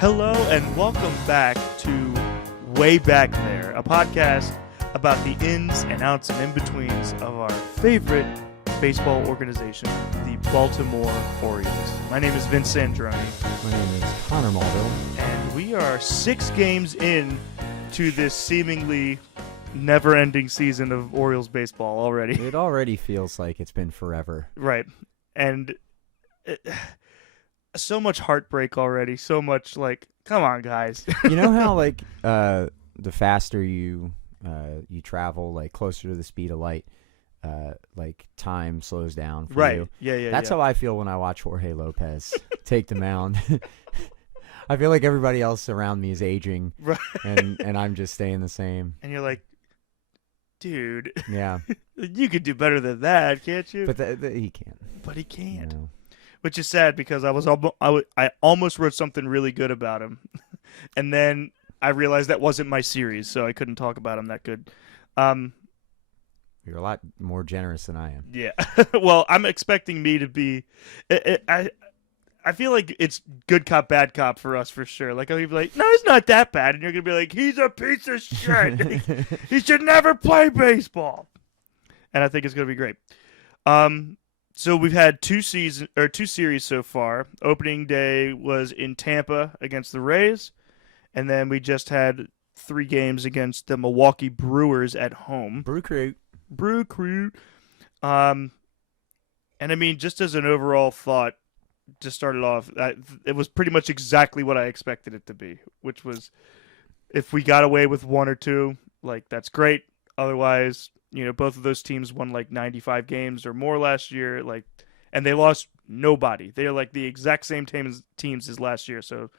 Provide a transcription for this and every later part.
Hello and welcome back to Way Back There, a podcast about the ins and outs and in-betweens of our favorite baseball organization, the Baltimore Orioles. My name is Vince Sandroni. My name is Connor Malville. And we are 6 games in to this seemingly never-ending season of Orioles baseball already. It already feels like it's been forever. Right. And so much heartbreak already. So much come on, guys. You know how the faster you travel, closer to the speed of light, time slows down for right. you. Yeah. That's how I feel when I watch Jorge Lopez take the mound. I feel like everybody else around me is aging, right. and I'm just staying the same. And you're like, dude, yeah, you could do better than that, can't you? but he can't. But he can't. You know? Which is sad because I almost wrote something really good about him, and then I realized that wasn't my series, so I couldn't talk about him that good. You're a lot more generous than I am. Yeah. Well, I'm expecting me to be. I feel like it's good cop, bad cop for us for sure. Like I'll be like, no, he's not that bad, and you're gonna be like, he's a piece of shit. He should never play baseball. And I think it's gonna be great. So we've had two series so far. Opening day was in Tampa against the Rays, and then we just had 3 games against the Milwaukee Brewers at home. Brew Crew. And I mean, just as an overall thought, to start it off, it was pretty much exactly what I expected it to be, which was if we got away with 1 or 2, that's great. Otherwise, both of those teams won 95 games or more last year, and they lost nobody. They're the exact same teams as last year, so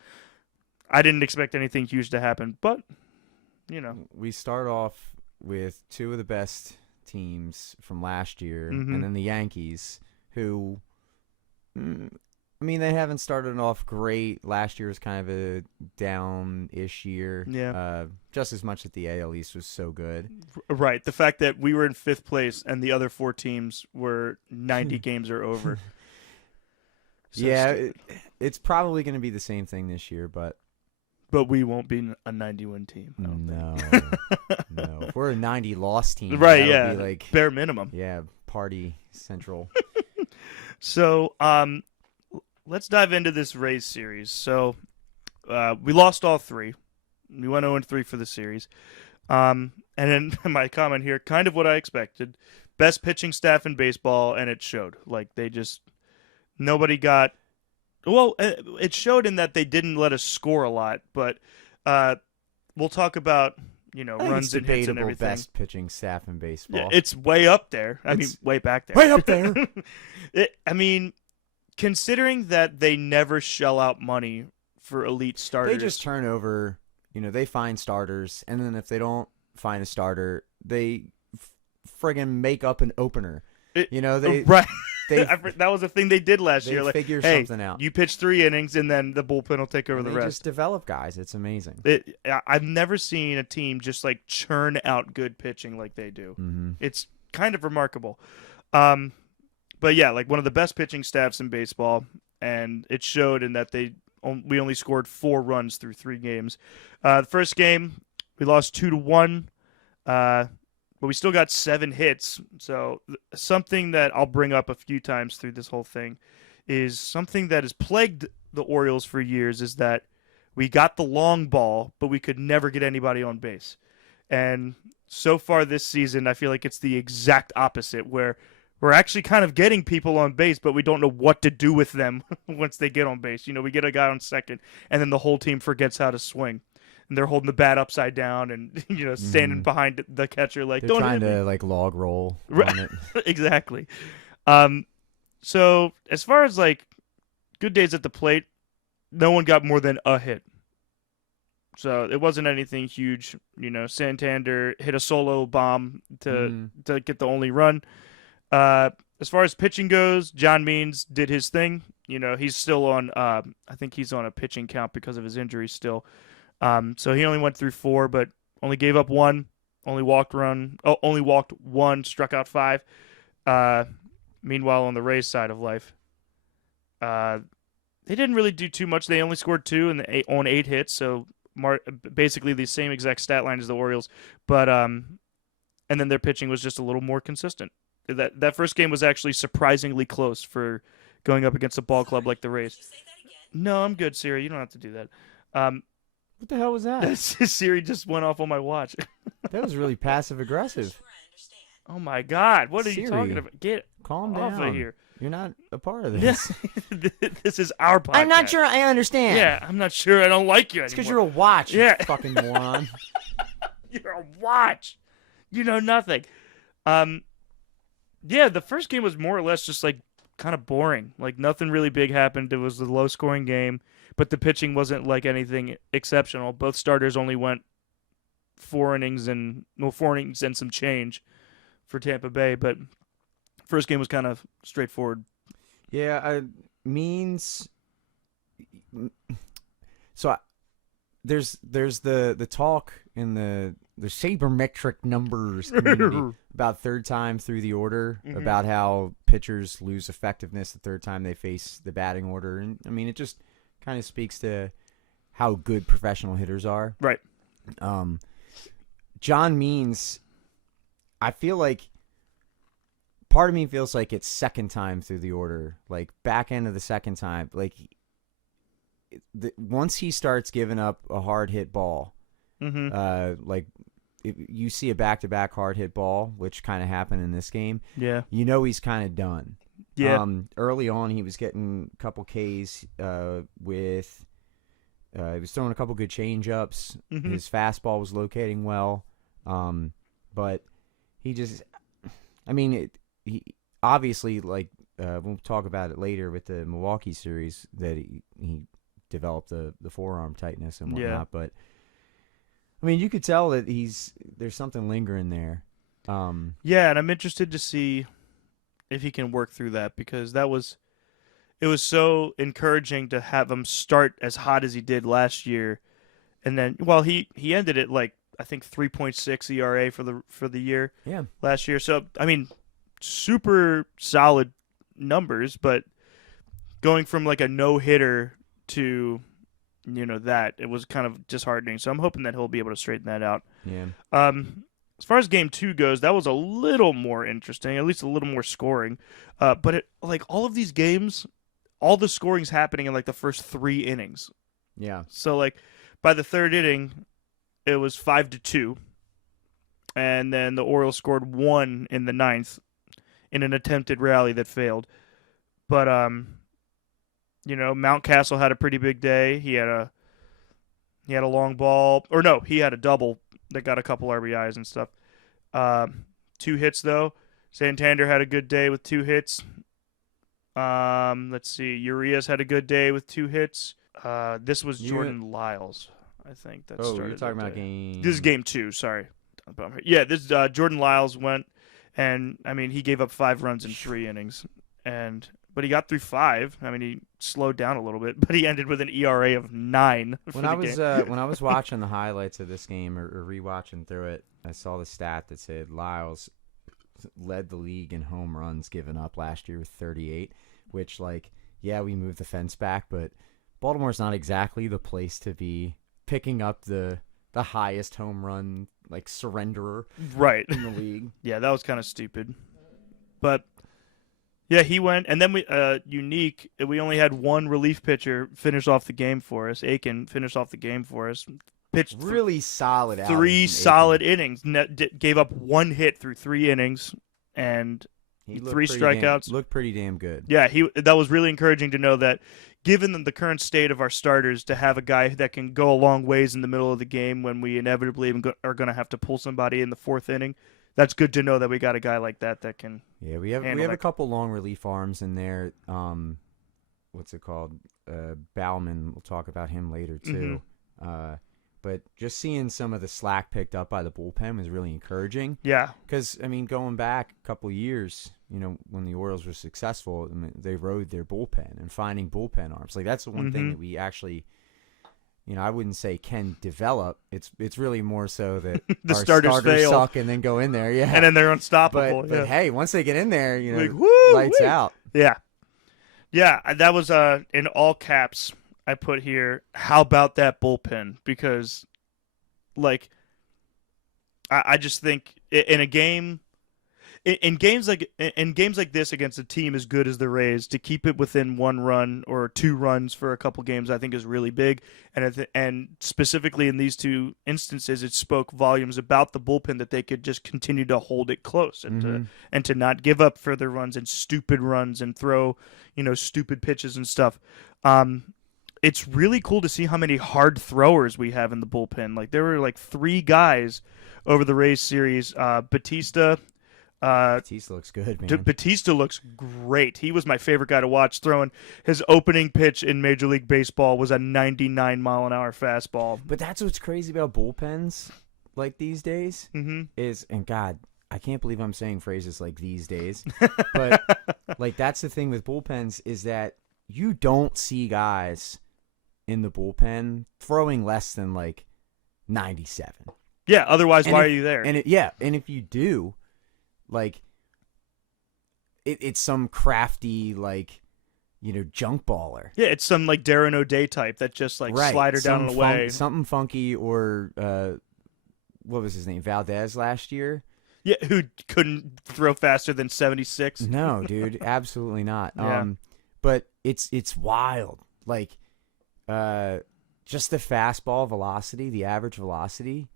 I didn't expect anything huge to happen, but we start off with 2 of the best teams from last year, Mm-hmm. and then the Yankees, who, they haven't started off great. Last year was kind of a down-ish year. Yeah. Just as much that the AL East was so good. Right. The fact that we were in 5th place and the other 4 teams were 90 games or over. So it's probably going to be the same thing this year, but we won't be a 90-win team. I don't think. No. If we're a 90-loss team, right? That would Yeah, be bare minimum. Yeah, party central. So, let's dive into this Rays series. So, we lost all 3. We went 0-3 for the series. And then my comment here, kind of what I expected. Best pitching staff in baseball, and it showed. Nobody got. Well, it showed in that they didn't let us score a lot, but we'll talk about runs and hits and everything. Best pitching staff in baseball. Yeah, it's way up there. Way back there. Way up there. Considering that they never shell out money for elite starters. They just turn over, they find starters, and then if they don't find a starter, they friggin' make up an opener. Right. That was a thing they did last year. Figure something out. You pitch 3 innings, and then the bullpen will take over the rest. They just develop guys. It's amazing. I've never seen a team just churn out good pitching like they do. Mm-hmm. It's kind of remarkable. But yeah, one of the best pitching staffs in baseball, and it showed in that we only scored 4 runs through 3 games. The first game we lost 2-1, but we still got 7 hits. So something that I'll bring up a few times through this whole thing is something that has plagued the Orioles for years is that we got the long ball, but we could never get anybody on base. And so far this season, I feel like it's the exact opposite, where we're actually kind of getting people on base, but we don't know what to do with them once they get on base. We get a guy on second, and then the whole team forgets how to swing. And they're holding the bat upside down and, standing behind the catcher They're don't trying hit me. to, log roll Right. on it. Exactly. So as far as, good days at the plate, no one got more than a hit. So it wasn't anything huge. Santander hit a solo bomb to get the only run. As far as pitching goes, John Means did his thing. He's still on. I think he's on a pitching count because of his injury still. So he only went through 4, but only gave up 1. Only walked 1. Struck out 5. Meanwhile, on the Rays side of life, they didn't really do too much. They only scored 2 on 8 hits, so basically the same exact stat line as the Orioles. But and then their pitching was just a little more consistent. That first game was actually surprisingly close for going up against a ball club like the Rays. No, I'm good, Siri. You don't have to do that. What the hell was that? Siri just went off on my watch. That was really passive aggressive. Oh my God! What are you Siri, talking about? Get Calm off down. of here. You're not a part of this. This is our podcast. I'm not sure I understand. Yeah, I'm not sure I don't like you It's anymore. because you're a watch, Yeah. you fucking moron. You're a watch. You know nothing. Yeah, the first game was more or less just like kind of boring. Like nothing really big happened. It was a low scoring game, but the pitching wasn't like anything exceptional. Both starters only went 4 innings and some change for Tampa Bay, but first game was kind of straightforward. Yeah, means. So there's the talk in the sabermetric numbers community about third time through the order, about how pitchers lose effectiveness the third time they face the batting order, and I mean it just kind of speaks to how good professional hitters are. Right. John Means, I feel like part of me feels like it's second time through the order, like back end of the second time. Like once he starts giving up a hard hit ball, like if you see a back-to-back hard hit ball, which kind of happened in this game, Yeah. you know he's kind of done. Yeah. Early on, he was getting a couple Ks with. He was throwing a couple good change-ups. His fastball was locating well, but he just. I mean, he obviously, like we'll talk about it later with the Milwaukee series, that he developed the forearm tightness and whatnot. Yeah. But I mean, you could tell that there's something lingering there. Yeah, and I'm interested to see if he can work through that, because it was so encouraging to have him start as hot as he did last year, and then he ended it like I think 3.6 ERA for the year. Yeah. Last year. So I mean, super solid numbers, but going from like a no-hitter to that, it was kind of disheartening. So I'm hoping that he'll be able to straighten that out. Yeah. As far as game 2 goes, that was a little more interesting, at least a little more scoring. But like all of these games, all the scoring's happening in like the first 3 innings. Yeah. So like by the 3rd inning, it was 5-2, and then the Orioles scored 1 in the 9th in an attempted rally that failed. But Mountcastle had a pretty big day. He had a long ball, or no, he had a double that got a couple RBIs and stuff. 2 hits though. Santander had a good day with 2 hits. Let's see. Urias had a good day with 2 hits. This was Jordan Lyles, I think. That started. You're talking about game. This is game 2. Sorry. Yeah, this Jordan Lyles went, and I mean he gave up 5 runs in 3 innings, but he got through 5. I mean he slowed down a little bit, but he ended with an ERA of 9. When I was watching the highlights of this game or rewatching through it, I saw the stat that said Lyles led the league in home runs given up last year with 38, which we moved the fence back, but Baltimore's not exactly the place to be picking up the highest home run surrenderer right in the league. Yeah, that was kind of stupid. But yeah, he went, and then we only had one relief pitcher finish off the game for us. Aiken finished off the game for us. Pitched really solid. 3 solid innings. Gave up 1 hit through 3 innings, and 3 strikeouts. Looked pretty damn good. Yeah, that was really encouraging to know that, given the current state of our starters, to have a guy that can go a long ways in the middle of the game when we inevitably are going to have to pull somebody in the 4th inning. That's good to know that we got a guy like that can. Yeah, we have a couple long relief arms in there. What's it called? Bauman. We'll talk about him later too. But just seeing some of the slack picked up by the bullpen was really encouraging. Yeah. Because, I mean, going back a couple of years, when the Orioles were successful, they rode their bullpen and finding bullpen arms. That's the one thing that we actually, I wouldn't say can develop. It's really more so that the our starters fail. Suck and then go in there. Yeah. And then they're unstoppable. But hey, once they get in there, woo, lights out. Yeah. Yeah, that was in all caps. I put here, how about that bullpen? Because like I just think in a game in games like this against a team as good as the Rays, to keep it within 1 run or 2 runs for a couple games, I think is really big. And specifically in these two instances, it spoke volumes about the bullpen that they could just continue to hold it close and to not give up further runs and stupid runs and throw stupid pitches and stuff. It's really cool to see how many hard throwers we have in the bullpen. Like there were like 3 guys over the Rays series. Batista. Batista looks good, man. Batista looks great. He was my favorite guy to watch. Throwing his opening pitch in Major League Baseball was a 99-mile-an-hour fastball. But that's what's crazy about bullpens, like these days, is, and God, I can't believe I'm saying phrases like these days, but like that's the thing with bullpens is that you don't see guys in the bullpen throwing less than like 97. Yeah. Otherwise, why are you there? And if you do. Like, it's some crafty, like, junk baller. Yeah, it's some, like, Darren O'Day type that just, like, slider down and away. Something funky, or, what was his name, Valdez last year? Yeah, who couldn't throw faster than 76. No, dude, absolutely not. Yeah. But it's wild. Like, just the fastball velocity, the average velocity.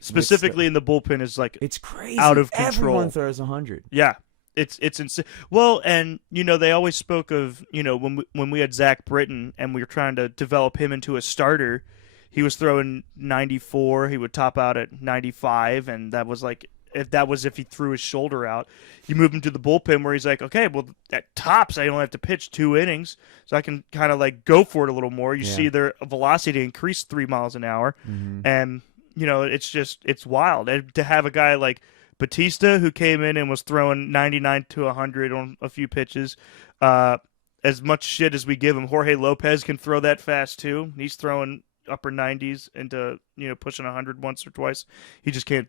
Specifically in the bullpen is like it's crazy, out of control. Everyone throws 100. Yeah, it's insane. Well, and they always spoke of when we had Zach Britton and we were trying to develop him into a starter, he was throwing 94. He would top out at 95, and that was like if he threw his shoulder out. You move him to the bullpen where he's like, okay, well at tops I only have to pitch 2 innings, so I can kind of like go for it a little more. You see their velocity increase 3 miles an hour, and it's wild. And to have a guy like Batista who came in and was throwing 99 to 100 on a few pitches, as much shit as we give him, Jorge Lopez can throw that fast too. He's throwing upper 90s into pushing 100 once or twice. He just can't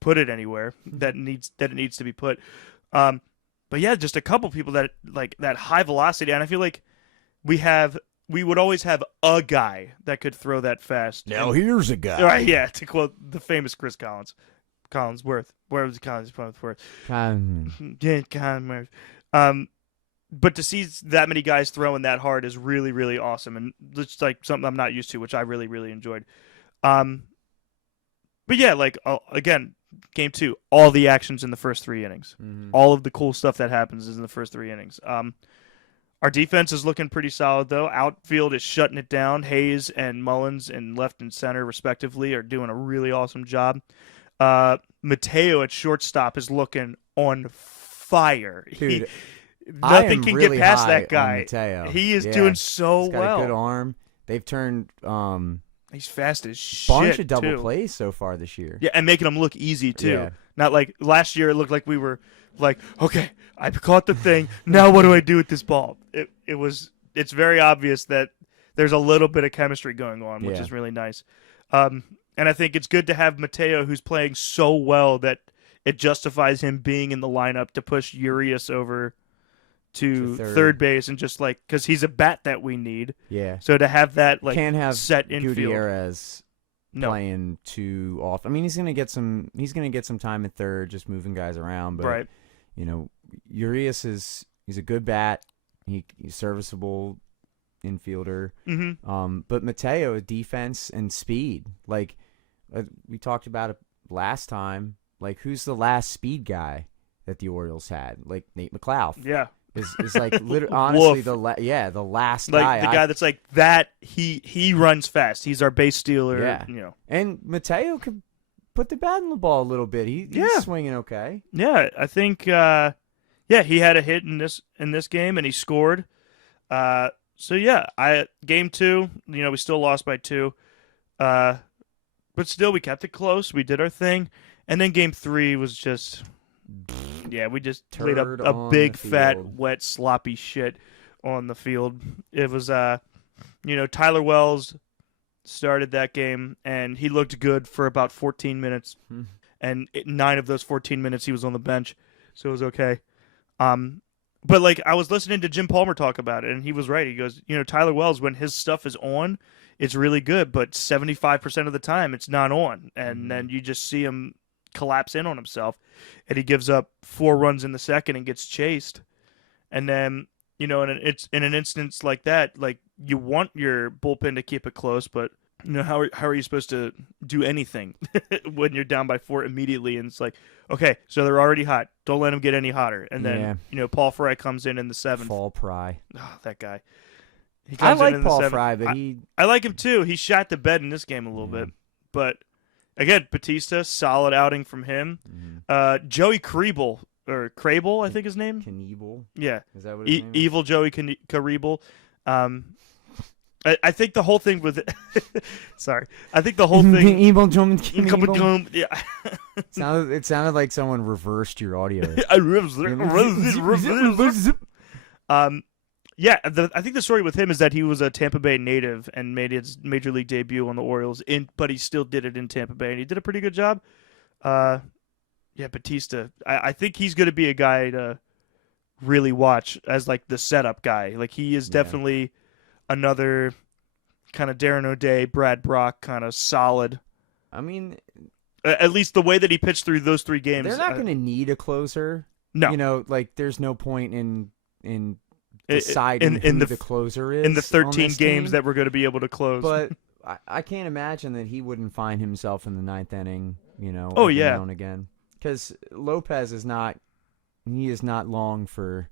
put it anywhere that it needs to be put. But yeah, just a couple people that like that high velocity, and I feel like we would always have a guy that could throw that fast. Now here's a guy. Right, yeah, to quote the famous Chris Collinsworth. Where was Collinsworth? Yeah, Collinsworth. But to see that many guys throwing that hard is really, really awesome, and it's like something I'm not used to, which I really, really enjoyed. But yeah, like again, game 2, all the actions in the first 3 innings, all of the cool stuff that happens is in the first 3 innings. Our defense is looking pretty solid, though. Outfield is shutting it down. Hayes and Mullins in left and center, respectively, are doing a really awesome job. Mateo at shortstop is looking on fire. Dude, nothing can really get past high that guy. on Mateo. He is doing so He's got well. a good arm. They've turned he's fast as shit. Bunch of double too. plays so far this year. Yeah, and making them look easy too. Yeah. Not like last year. It looked like we were like, okay, I caught the thing. Now what do I do with this ball? It's very obvious that there's a little bit of chemistry going on, which is really nice. And I think it's good to have Mateo, who's playing so well that it justifies him being in the lineup to push Urias over to third base, and just like because he's a bat that we need. Yeah. So to have that like can't have set infield. Gutierrez playing too often. I mean, he's gonna get some time at third, just moving guys around. But right. Urias he's a good bat. He's serviceable infielder. But Mateo, defense and speed. Like we talked about it last time. Like who's the last speed guy that the Orioles had? Like Nate McLeod. Yeah. Is like honestly the last like guy. The guy that's like that. He runs fast. He's our base stealer. Yeah. And Mateo could put the bat in the ball a little bit. He's swinging okay. Yeah, I think. He had a hit in this game and he scored. So yeah, game 2. We still lost by 2. But still we kept it close. We did our thing, and then game 3 was just. Yeah, we just played a big, fat, wet, sloppy shit on the field. It was, Tyler Wells started that game, and he looked good for about 14 minutes. And 9 of those 14 minutes he was on the bench, so it was okay. But like I was listening to Jim Palmer talk about it, and he was right. He goes, Tyler Wells, when his stuff is on, it's really good, but 75% of the time it's not on, and then you just see him collapse in on himself, and he gives up 4 runs in the second and gets chased, and then it's in an instance like that, like you want your bullpen to keep it close, but how are you supposed to do anything when you're down by 4 immediately? And it's like, okay, so they're already hot. Don't let them get any hotter. And then Paul Fry comes in the 7th. Paul Fry. Oh, that guy. He I comes like in Paul the 7th. Fry, but I like him too. He shot the bed in this game a little bit, but again, Batista, solid outing from him. Joey Kribel, or Crable, I think his name. Knievel. Yeah, is that what his name is? Evil Joey Kribel. I think the whole thing with sorry, I think the whole thing. Evil Joey Knievel. Yeah, it sounded like someone reversed your audio. Yeah, I think the story with him is that he was a Tampa Bay native and made his major league debut on the Orioles, but he still did it in Tampa Bay, and he did a pretty good job. Yeah, Batista. I think he's going to be a guy to really watch as like the setup guy. Like he is definitely another kind of Darren O'Day, Brad Brock kind of solid. I mean, at least the way that he pitched through those 3 games. They're not going to need a closer. No, like there's no point in deciding who the closer is in the 13 games that we're going to be able to close. But I can't imagine that he wouldn't find himself in the 9th inning. Oh yeah, now and again, because Lopez is not. He is not long for.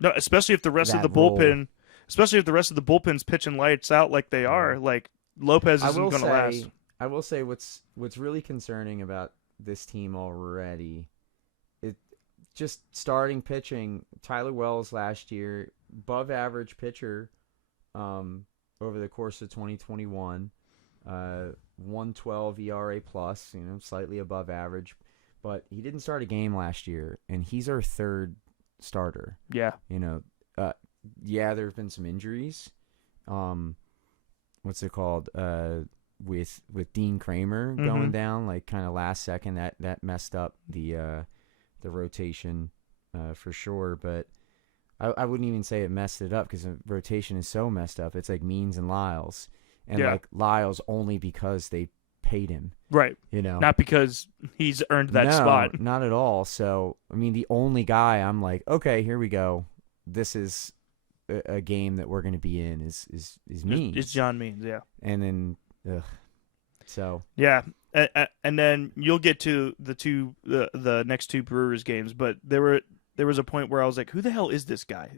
No, especially if the rest of the bullpen. Especially if the rest of the bullpen's pitching lights out like they are, like Lopez isn't going to last. I will say what's really concerning about this team already, just starting pitching. Tyler Wells last year, above average pitcher, over the course of 2021, 1.12 ERA plus, slightly above average, but he didn't start a game last year, and he's our 3rd starter. Yeah. Yeah, there have been some injuries. What's it called? With Dean Kramer going down, like kind of last second, that messed up the rotation for sure. But I wouldn't even say it messed it up because the rotation is so messed up. It's like Means and Lyles, and like Lyles only because they paid him, right? Not because he's earned that spot. Not at all. So I mean, the only guy I'm like, okay, here we go. This is a game that we're going to be in is Means. It's John Means, yeah. And then, so yeah, and then you'll get to the next 2 Brewers games, but there was a point where I was like, who the hell is this guy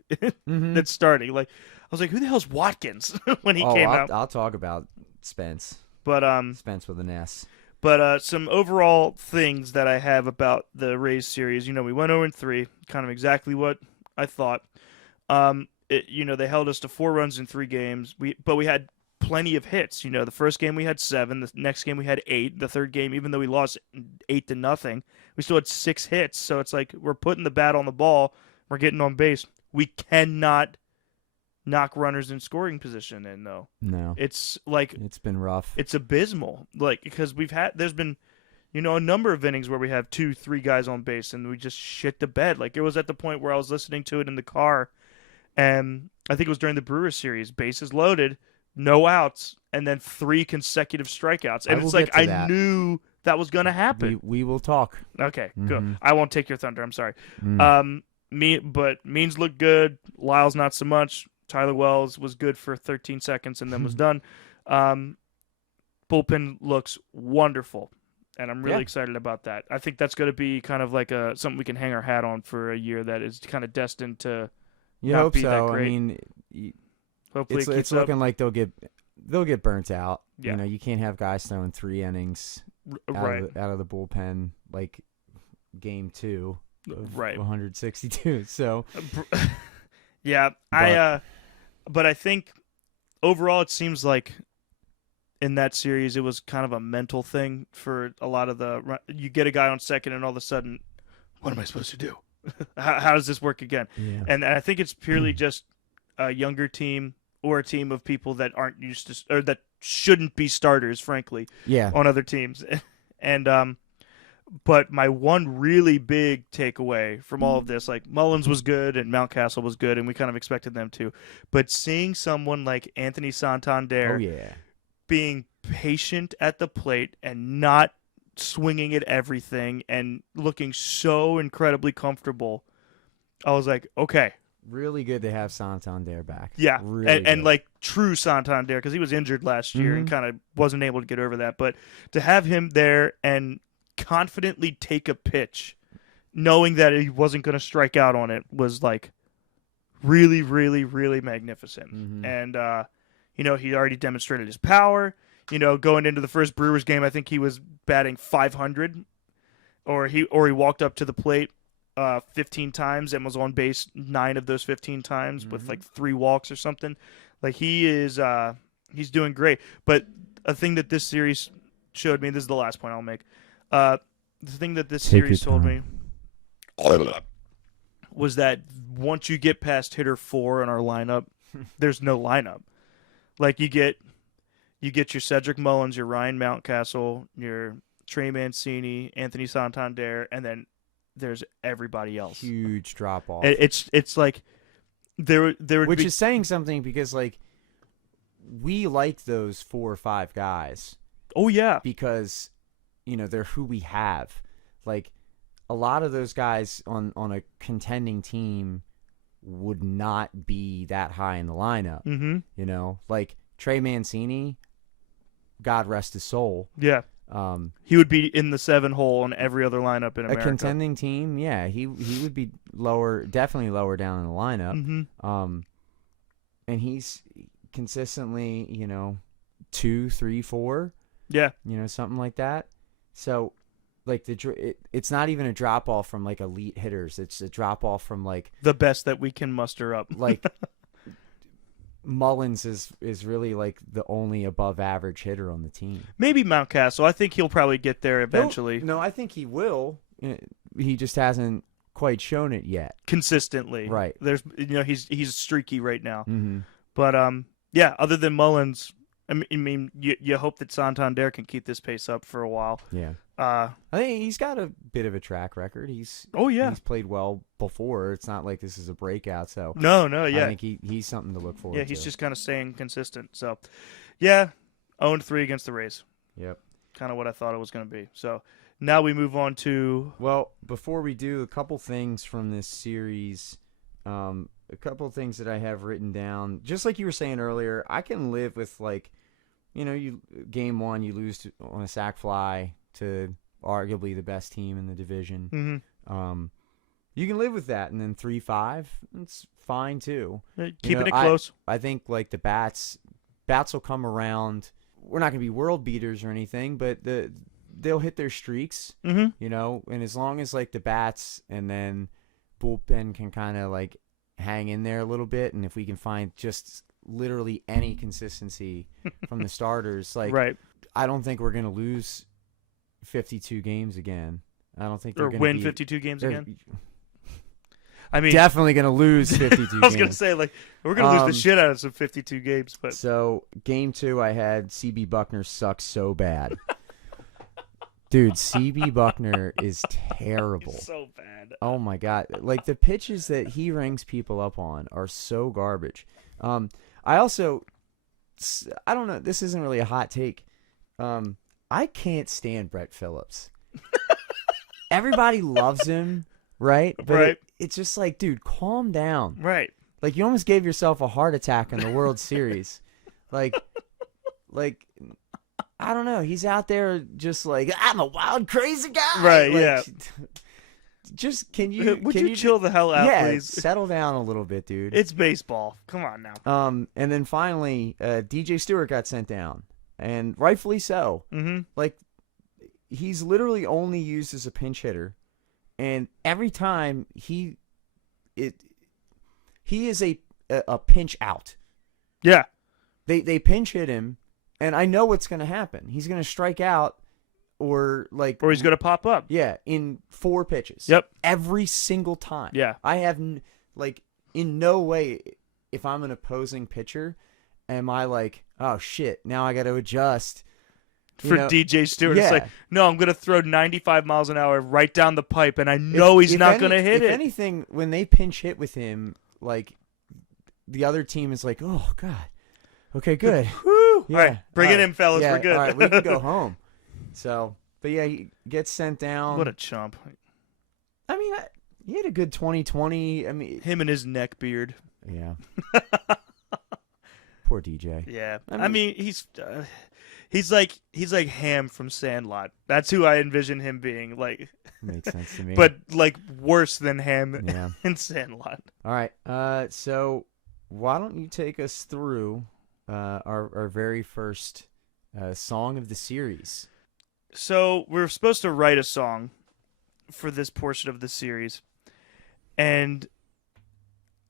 that's starting? Like, I was like, who the hell's Watkins when he came out? I'll talk about Spence, but Spence with an S. But some overall things that I have about the Rays series, we went 0-3, kind of exactly what I thought. They held us to 4 runs in 3 games. But we had plenty of hits. The first game we had 7. The next game we had 8. The third game, even though we lost 8-0, we still had 6 hits. So it's like we're putting the bat on the ball. We're getting on base. We cannot knock runners in scoring position in, though. No. It's like it's been rough. It's abysmal. Like, because there's been a number of innings where we have 2-3 guys on base and we just shit the bed. Like, it was at the point where I was listening to it in the car, and I think it was during the Brewers series, bases loaded, no outs, and then 3 consecutive strikeouts. And it's like I knew that was going to happen. We will talk. Okay, good. I won't take your thunder. I'm sorry. But Means looked good. Lyles not so much. Tyler Wells was good for 13 seconds and then was done. Bullpen looks wonderful, and I'm really excited about that. I think that's going to be kind of like something we can hang our hat on for a year that is kind of destined to not be that great. I mean, hopefully it's looking like they'll get burnt out. Yeah. You can't have guys throwing 3 innings out of the bullpen like game 2 of 162. So yeah, but I think overall it seems like in that series it was kind of a mental thing for a lot of you get a guy on second and all of a sudden, what am I supposed to do? How does this work again? Yeah. And I think it's purely just a younger team or a team of people that aren't used to, or that shouldn't be starters, frankly, on other teams. And But my one really big takeaway from all of this, like Mullins was good and Mountcastle was good, and we kind of expected them to. But seeing someone like Anthony Santander Oh yeah. being patient at the plate and not swinging at everything and looking so incredibly comfortable, I was like, okay, Really good to have Santander back. yeah, Really and good. like true Santander, because he was injured last year and Mhm. kind of wasn't able to get over that. But to have him there and confidently take a pitch, knowing that he wasn't going to strike out on it, was like really, really, really magnificent. Mhm. And he already demonstrated his power. Going into the first Brewers game, I think he was batting 500, or he walked up to the plate 15 times and was on base 9 of those 15 times with like 3 walks or something. Like he's doing great. But a thing that this series showed me, this is the last point I'll make. The thing that this Take your series told me time. was that once you get past hitter 4 in our lineup, there's no lineup. Like you get your Cedric Mullins, your Ryan Mountcastle, your Trey Mancini, Anthony Santander, and then there's everybody else. Huge drop off. It's like there would Which be, is saying something because like we like those 4 or 5 guys oh yeah, because they're who we have. Like a lot of those guys on a contending team would not be that high in the lineup. Like Trey Mancini, God rest his soul. yeah. He would be in the 7 hole on every other lineup in A America. contending team, yeah, he would be lower, definitely lower down in the lineup. Mm-hmm. And he's consistently, 2, 3, 4, Yeah, something like that. So, like it's not even a drop off from like elite hitters. It's a drop off from like the best that we can muster up. like Mullins is really like the only above average hitter on the team. Maybe Mountcastle. I think he'll probably get there eventually. No, I think he will. He just hasn't quite shown it yet. Consistently. Right. There's he's streaky right now. Mm-hmm. But yeah, other than Mullins, I mean you hope that Santander can keep this pace up for a while. Yeah. I think he's got a bit of a track record. He's played well before. It's not like this is a breakout. So no, yeah. I think he's something to look forward to. Yeah, he's just kind of staying consistent. So, yeah, 0-3 against the Rays. Yep. Kind of what I thought it was going to be. So now we move on to. Well, before we do, a couple things from this series. A couple things that I have written down. Just like you were saying earlier, I can live with like, game 1 you lose on a sac fly to arguably the best team in the division. Mm-hmm. You can live with that, and then 3-5, it's fine too. Keeping it close. I think like the bats will come around. We're not going to be world beaters or anything, but they'll hit their streaks. Mm-hmm. And as long as like the bats and then bullpen can kind of like hang in there a little bit, and if we can find just literally any consistency from the starters, like right. I don't think we're going to lose 52 games again. I don't think they're Or going win to 52 games again. I mean, definitely going to lose 52 games. I was going to say, like, we're going to lose the shit out of some 52 games. But So, game 2, I had CB Buckner sucks so bad. Dude, CB Buckner is terrible. He's so bad. Oh, my God. Like, the pitches that he rings people up on are so garbage. I don't know. This isn't really a hot take. I can't stand Brett Phillips. Everybody loves him, right? But Right. it's just like, dude, calm down. Right. Like, you almost gave yourself a heart attack in the World Series. Like, I don't know. He's out there just like, I'm a wild, crazy guy. Right, Like, yeah. Just, can you... Would can you chill the hell out, yeah, please? settle down a little bit, dude. It's baseball. Come on now. And then finally, DJ Stewart got sent down. And rightfully so. Mm-hmm. Like, he's literally only used as a pinch hitter, and every time he is a pinch out. Yeah. They pinch hit him, and I know what's going to happen. He's going to strike out, or Or he's going to pop up. yeah, in 4 pitches. Yep. Every single time. Yeah. I have in no way, if I'm an opposing pitcher, am I like, oh shit, now I got to adjust. for DJ Stewart. yeah. It's like, no, I'm going to throw 95 miles an hour right down the pipe, and I know he's not going to hit it. If anything, when they pinch hit with him, like the other team is like, oh God, okay, good. Woo! Yeah, all right, bring it in, fellas. Yeah, We're good. all right, we can go home. So, but yeah, he gets sent down. What a chump. I mean, he had a good 2020. I mean, Him and his neck beard. yeah. Poor DJ. Yeah, I mean, he's like Ham from Sandlot. That's who I envision him being. Like, makes sense to me. but like worse than Ham yeah. in Sandlot. All right. So why don't you take us through our very first song of the series? So we're supposed to write a song for this portion of the series, and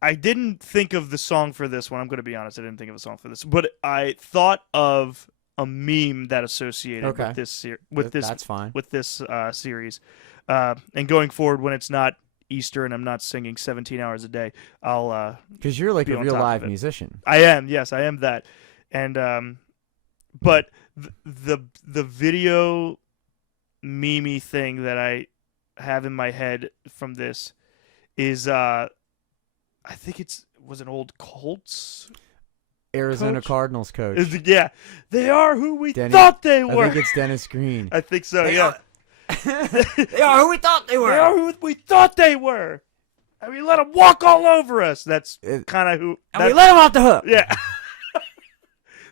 I didn't think of the song for this one. I'm going to be honest. I didn't think of a song for this, but I thought of a meme that associated Okay. with this That's fine. with this series. And going forward, when it's not Easter and I'm not singing 17 hours a day, I'll Because you're like be a on real top of live it. musician. I am. Yes, I am that. And but the video meme thing that I have in my head from this is I think was an old Colts. Arizona Coach? Cardinals coach. Yeah, they are who we Denny- thought they I were. think it's Dennis Green. I think so. They Yeah, They are who we thought they they are who we thought they were. I mean, let them walk all over us. That's kind of who. And we let him off the hook. Yeah.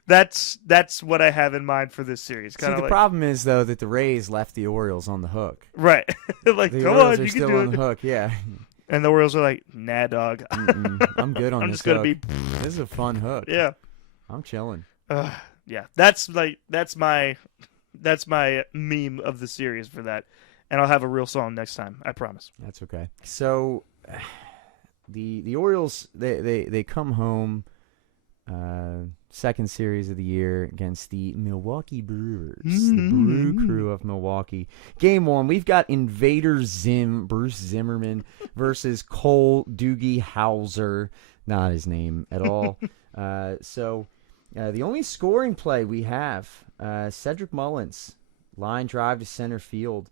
That's what I have in mind for this series. See, Kind the of like, problem is though that the Rays left the Orioles on the hook. right? Like, The come Orioles on, are you still can do on it. the hook. Yeah, And the Orioles are like, nah, dog. I'm good on I'm this just gonna hook. be, This is a fun hook. yeah, I'm chilling. yeah. That's my meme of the series for that. And I'll have a real song next time. I promise. That's okay. So, the Orioles they come home, second series of the year against the Milwaukee Brewers, the Brew Crew of Milwaukee. Game one, we've got Invader Zim, Bruce Zimmerman versus Cole Doogie Howser. Not his name at all. So, the only scoring play we have, Cedric Mullins, line drive to center field.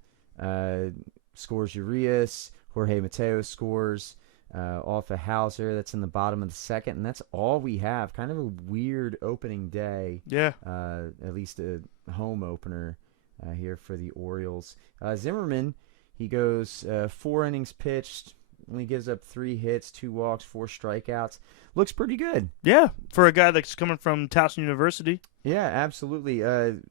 Scores Urias. Jorge Mateo scores off of Hauser. That's in the bottom of the second, and that's all we have. Kind of a weird opening day. Yeah. At least a home opener here for the Orioles. Zimmerman, he goes 4 innings pitched. Only gives up 3 hits, 2 walks, 4 strikeouts. Looks pretty good. Yeah. For a guy that's coming from Towson University. Yeah, absolutely.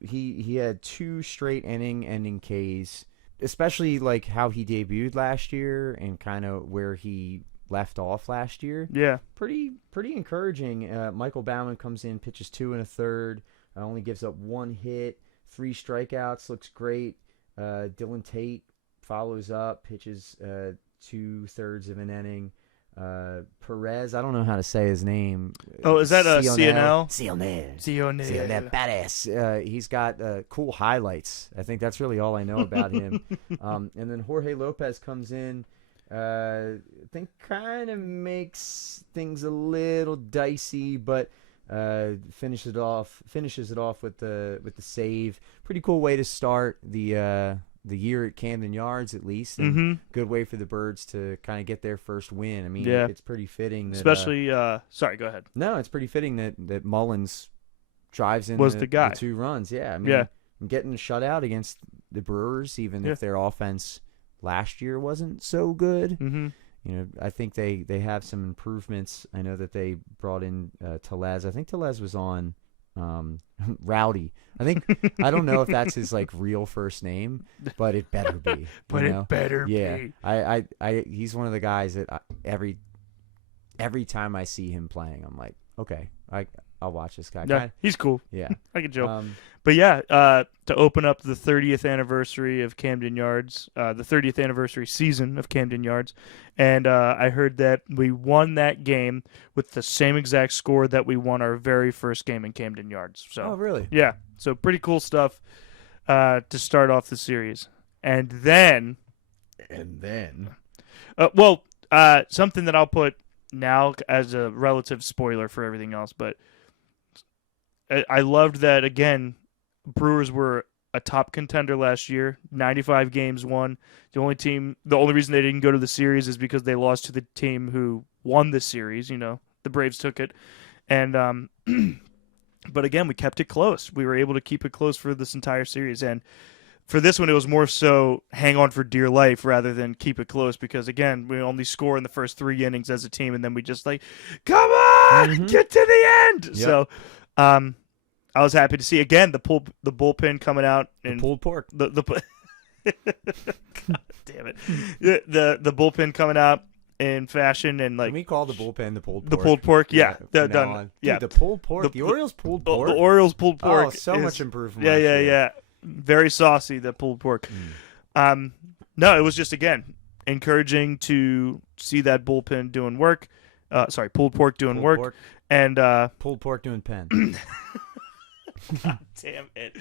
He had 2 straight ending Ks. Especially like how he debuted last year and kind of where he left off last year. Yeah. Pretty encouraging. Michael Baumann comes in, pitches 2 1/3, only gives up 1 hit, 3 strikeouts, looks great. Dylan Tate follows up, pitches 2/3 of an inning. Perez, I don't know how to say his name. Oh, is that a CNL? CNL badass. He's got cool highlights. I think that's really all I know about him. And then Jorge Lopez comes in. I think kind of makes things a little dicey, but finishes it off with the save. Pretty cool way to start the year at Camden Yards, at least. And good way for the Birds to kind of get their first win. I mean, yeah. It's pretty fitting. That, Especially, sorry, go ahead. No, it's pretty fitting that Mullins drives in Was the guy. 2 runs. Yeah, I mean, Yeah. getting a shutout against the Brewers, even if their offense last year wasn't so good. Mm-hmm. You know, I think they have some improvements. I know that they brought in Tellez. I think Tellez was on Rowdy. I don't know if that's his like real first name, but it better be. But you know? it better Yeah, be. I he's one of the guys that every time I see him playing, I'm like, okay, I'll watch this guy. Yeah, he's cool. Yeah, I can joke. But yeah, to open up the 30th anniversary of Camden Yards, the 30th anniversary season of Camden Yards, and I heard that we won that game with the same exact score that we won our very first game in Camden Yards. So, oh really? yeah, so pretty cool stuff to start off the series. And then, something that I'll put now as a relative spoiler for everything else, but I loved that, again, Brewers were a top contender last year, 95 games won. The only reason they didn't go to the series is because they lost to the team who won the series. The Braves took it, and but again, we kept it close. We were able to keep it close for this entire series, and for this one, it was more so hang on for dear life rather than keep it close because, again, we only score in the first 3 innings as a team, and then we just come on, get to the end. Yep. So I was happy to see, again, the bullpen coming out. And pulled pork. God damn it. The bullpen coming out in fashion. And Can we call the bullpen the pulled pork? The pulled pork, yeah. From Done. now on. Yeah. Dude, the pulled pork. The Orioles pulled pork. The Orioles pulled pork. Oh, so much improved from Yeah, last yeah, year. yeah. Very saucy, that pulled pork. No, it was just, again, encouraging to see that bullpen doing work. Pulled pork doing Pulled work. pork. And Pulled pork doing pen. God damn it.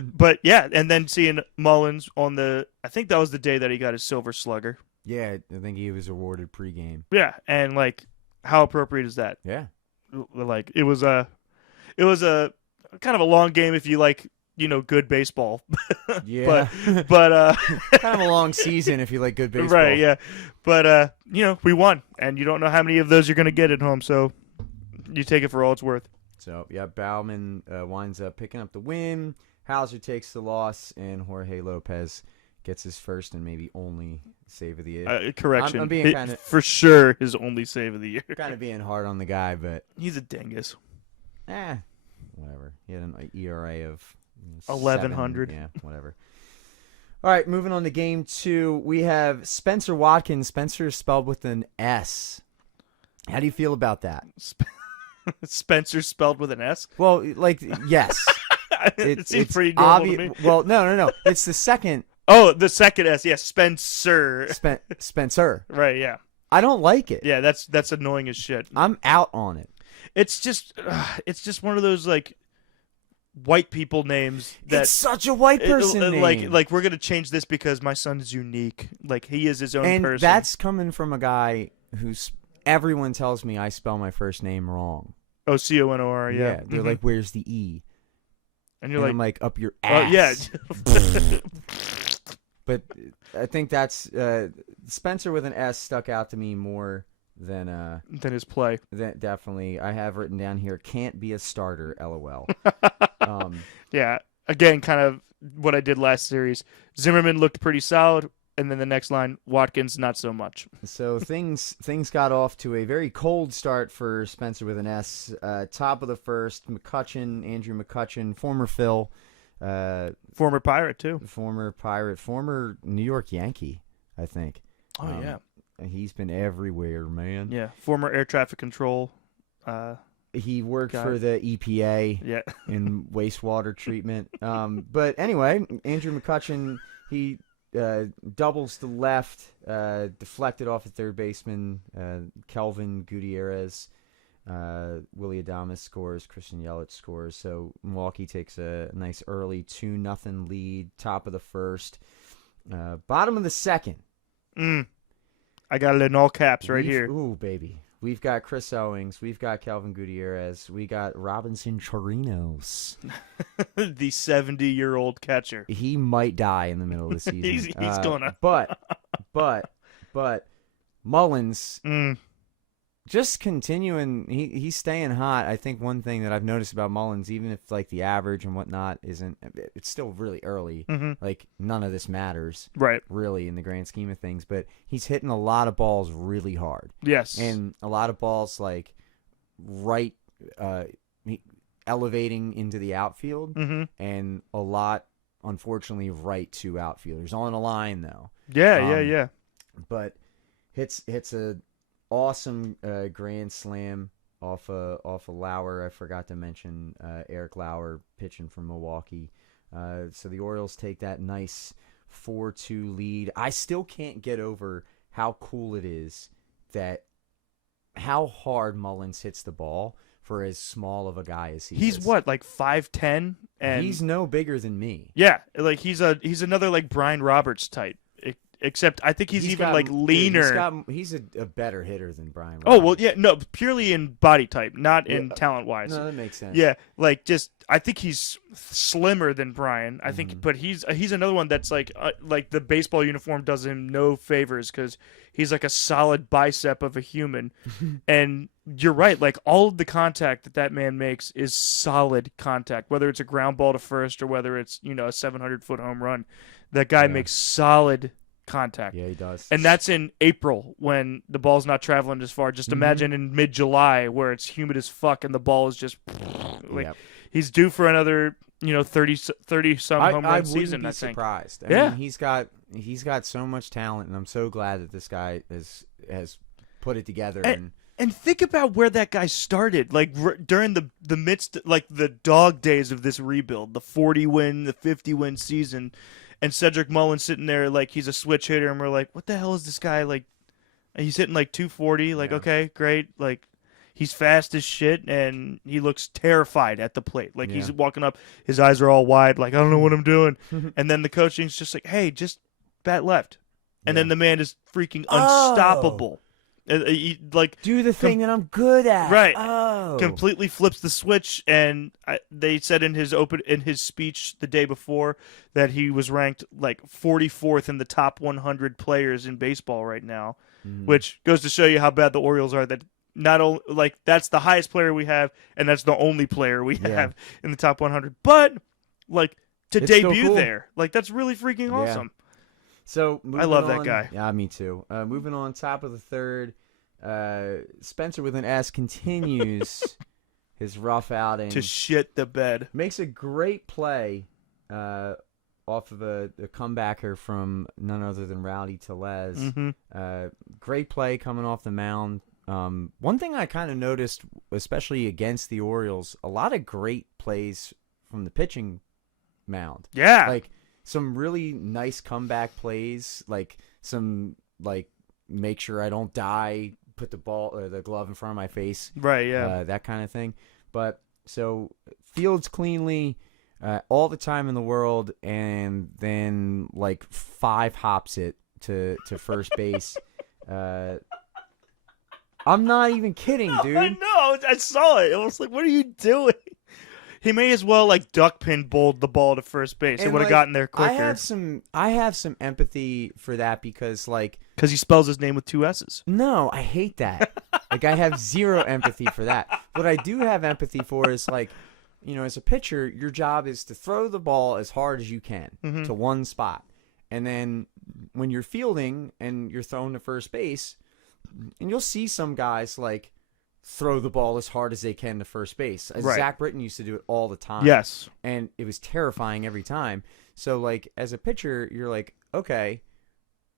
But yeah, and then seeing Mullins I think that was the day that he got his Silver Slugger. Yeah, I think he was awarded pregame. Yeah, and how appropriate is that? Yeah. It was a kind of a long game if you like, good baseball. Yeah. but kind of a long season if you like good baseball. Right, yeah. But we won, and you don't know how many of those you're going to get at home, so you take it for all it's worth. So, yeah, Bauman winds up picking up the win. Hauser takes the loss, and Jorge Lopez gets his first and maybe only save of the year. Correction. I'm being kind of for sure his only save of the year. kind of being hard on the guy, but He's a dingus. whatever. He had an ERA of 1100. Yeah, whatever. All right, moving on to game 2. We have Spencer Watkins. Spencer is spelled with an S. How do you feel about that? Spencer spelled with an S? Well, yes. It seems pretty normal to me. Well, no. It's the second. Oh, the second S. Yeah, Spencer. Spencer. Right, yeah. I don't like it. Yeah, that's annoying as shit. I'm out on it. It's just one of those white people names that It's such a white person name. Like we're gonna change this because my son is unique. Like he is his own and person. that's coming from a guy who's everyone tells me I spell my first name wrong. Conor. Yeah, They're like, "Where's the E?" And you're I'm like, "Up your oh ass." yeah. But I think that's Spencer with an S stuck out to me more than his play. Definitely. I have written down here, "Can't be a starter." LOL. Yeah. Again, kind of what I did last series. Zimmerman looked pretty solid, and then the next line, Watkins, not so much. So things got off to a very cold start for Spencer with an S. Top of the first, Andrew McCutchen, former Phil. Former Pirate, too. Former Pirate, former New York Yankee, I think. Oh, yeah. He's been everywhere, man. Yeah. Former air traffic control. He worked for the EPA in wastewater treatment. But anyway, Andrew McCutchen, he doubles to left, deflected off a third baseman, Kelvin Gutierrez. Willie Adames scores, Christian Yelich scores. So Milwaukee takes a nice early 2-0 lead, top of the first. Bottom of the second. I got it in all caps right here. Ooh, baby. We've got Chris Owings. We've got Kelvin Gutierrez. We got Robinson Chirinos. The 70-year-old catcher. He might die in the middle of the season. he's gonna. But Mullins Mm. just continuing. He's staying hot. I think one thing that I've noticed about Mullins, even if like the average and whatnot isn't, it's still really early. Mm-hmm. Like none of this matters, Right. really, in the grand scheme of things. But he's hitting a lot of balls really hard. Yes. And a lot of balls like right, elevating into the outfield, Mm-hmm. and a lot, unfortunately, right to outfielders on a line though. Yeah. But hits a awesome grand slam off of Lauer. I forgot to mention Eric Lauer pitching from Milwaukee. So the Orioles take that nice 4-2 lead. I still can't get over how cool it is that how hard Mullins hits the ball for as small of a guy as he is. He's what, like 5'10", and he's no bigger than me. yeah, like he's another like Brian Roberts type. except I think he's even got, like dude, leaner. he's a better hitter than Brian. Oh well, Rogers. yeah, no, purely in body type, not in Yeah. talent wise. No, that makes sense. Yeah, like just I think he's slimmer than Brian. I think, Mhm. but he's another one that's like the baseball uniform does him no favors because he's like a solid bicep of a human. And you're right, like all of the contact that man makes is solid contact, whether it's a ground ball to first or whether it's a 700-foot home run. That guy Yeah. makes solid contact. Yeah, he does. And that's in April when the ball's not traveling as far. Just Mhm. imagine in mid-July where it's humid as fuck and the ball is just like Yep. he's due for another 30 some home I run wouldn't season. be I think. surprised. I Yeah. mean, he's got so much talent, and I'm so glad that this guy has put it together. And think about where that guy started, like during the midst, like the dog days of this rebuild, the 40-win, the 50-win season, and Cedric Mullins sitting there like he's a switch hitter, and we're like, what the hell is this guy like? And he's hitting like 240, like Yeah. okay, great, like he's fast as shit, and he looks terrified at the plate, like he's Yeah. walking up, his eyes are all wide, like I don't know what I'm doing, and then the coaching's just like, hey, just bat left, and Yeah. then the man is freaking Oh. unstoppable. Like Do the thing that I'm good at. Right. Oh. completely flips the switch, and they said in his speech the day before that he was ranked like 44th in the top 100 players in baseball right now, Mhm. which goes to show you how bad the Orioles are. That not only like that's the highest player we have, and that's the only player we Yeah. have in the top 100. But like to It's still debut cool. there, like that's really freaking Yeah. awesome. So I love that on- guy. Yeah, me too. Moving on, top of the third, Spencer with an S continues his rough outing. To shit the bed. Makes a great play off of a comebacker from none other than Rowdy Tellez. Mm-hmm. Great play coming off the mound. One thing I kind of noticed, especially against the Orioles, a lot of great plays from the pitching mound. Yeah. Like some really nice comeback plays, like some make sure I don't die, put the ball or the glove in front of my face, right. Yeah. that kind of thing. But so fields cleanly all the time in the world, and then like 5 hops it to first base. I'm not even kidding, dude. I know. I saw it. I was like, "What are you doing?" He may as well like duck pin bowled the ball to first base. It And, would have like, gotten there quicker. I have some empathy for that because Because he spells his name with 2 S's. no, I hate that. Like I have zero empathy for that. What I do have empathy for is as a pitcher, your job is to throw the ball as hard as you can Mhm. to one spot. And then when you're fielding and you're throwing to first base, and you'll see some guys throw the ball as hard as they can to first base. Right. Zach Britton used to do it all the time. Yes. And it was terrifying every time. So as a pitcher, you're like, okay,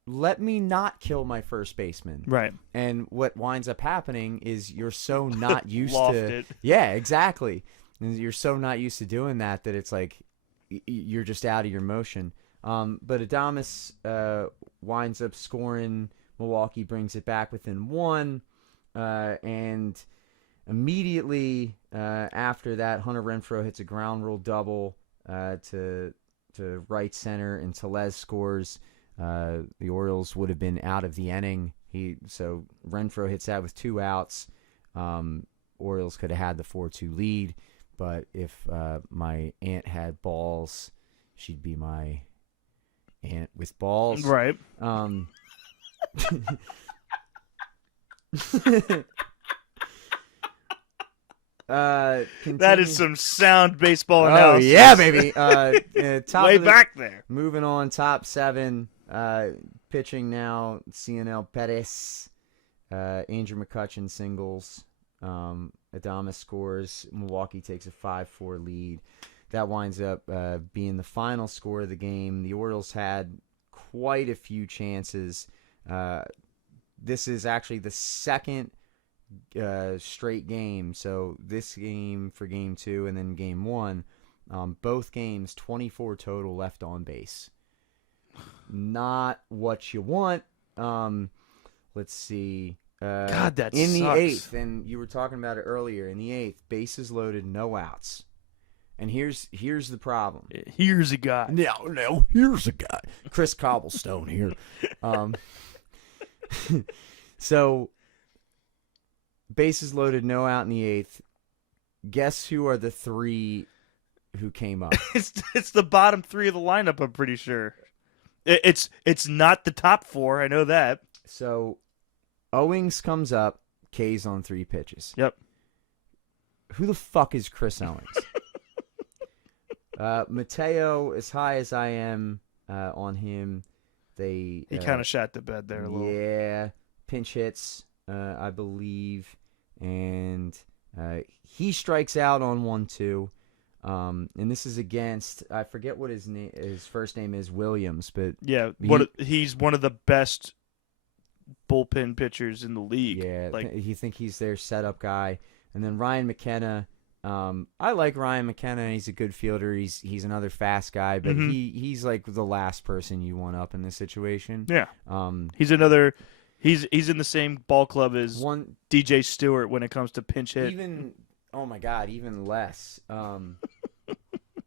let me not kill my first baseman. Right. And what winds up happening is you're so not used Loft to it. Yeah, exactly. And you're so not used to doing that it's like you're just out of your motion. But Adames winds up scoring. Milwaukee brings it back within 1. And immediately after that, Hunter Renfroe hits a ground rule double to right center, and Tellez scores. The Orioles would have been out of the inning. So Renfroe hits that with 2 outs. Orioles could have had the 4-2 lead, but if my aunt had balls, she'd be my aunt with balls. Right. That is some sound baseball Oh analysis. yeah, baby. Top Way of the- back there. Moving on, top 7. Pitching now, CNL Perez. Andrew McCutchen singles. Adames scores. Milwaukee takes a 5-4 lead. That winds up being the final score of the game. The Orioles had quite a few chances. This is actually the second straight game. So this game for game 2 and then game 1. Both games, 24 total left on base. Not what you want. Let's see. God, that in the sucks. 8th, and you were talking about it earlier. In the 8th, bases loaded, no outs, And here's the problem. Here's a guy. No, here's a guy. Chris Cobblestone here. So, bases loaded, no out in the 8th. Guess who are the 3 who came up? It's the bottom 3 of the lineup, I'm pretty sure. It's not the top 4, I know that. So, Owings comes up, K's on 3 pitches. Yep. Who the fuck is Chris Owings? Mateo, as high as I am on him, he kind of shot the bed there a little. Yeah, pinch hits, I believe, and he strikes out on 1-2. And this is against, I forget what his first name is, Williams, but yeah, he's one of the best bullpen pitchers in the league. Yeah, you think he's their setup guy. And then Ryan McKenna. I like Ryan McKenna. He's a good fielder. He's another fast guy, but he's like the last person you want up in this situation. Yeah. He's another. He's in the same ball club as DJ Stewart when it comes to pinch hit. Oh my God, even less.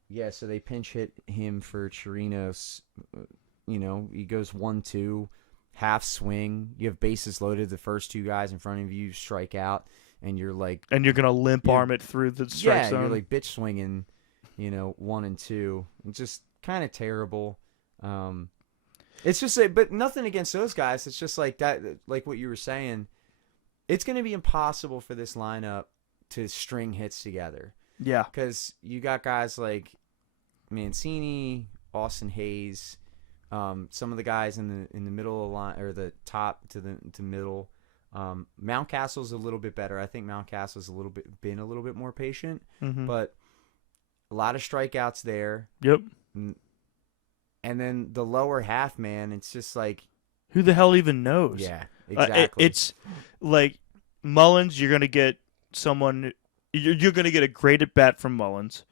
Yeah, so they pinch hit him for Chirinos. He goes 1-2, half swing. You have bases loaded. The first 2 guys in front of you strike out. And you're like, and you're gonna limp arm it through the strike zone. You're like bitch swinging, 1 and 2. It's just kind of terrible. It's just, but nothing against those guys. It's just like that, like what you were saying. It's gonna be impossible for this lineup to string hits together. Yeah, because you got guys like Mancini, Austin Hayes, some of the guys in the middle of the line or the top to middle. Mountcastle's a little bit better. I think Mountcastle's been a little bit more patient, but a lot of strikeouts there. Yep. And then the lower half, man, it's just like, who the hell even knows? Yeah, exactly. It's like Mullins. You're gonna get someone. You're gonna get a great at bat from Mullins.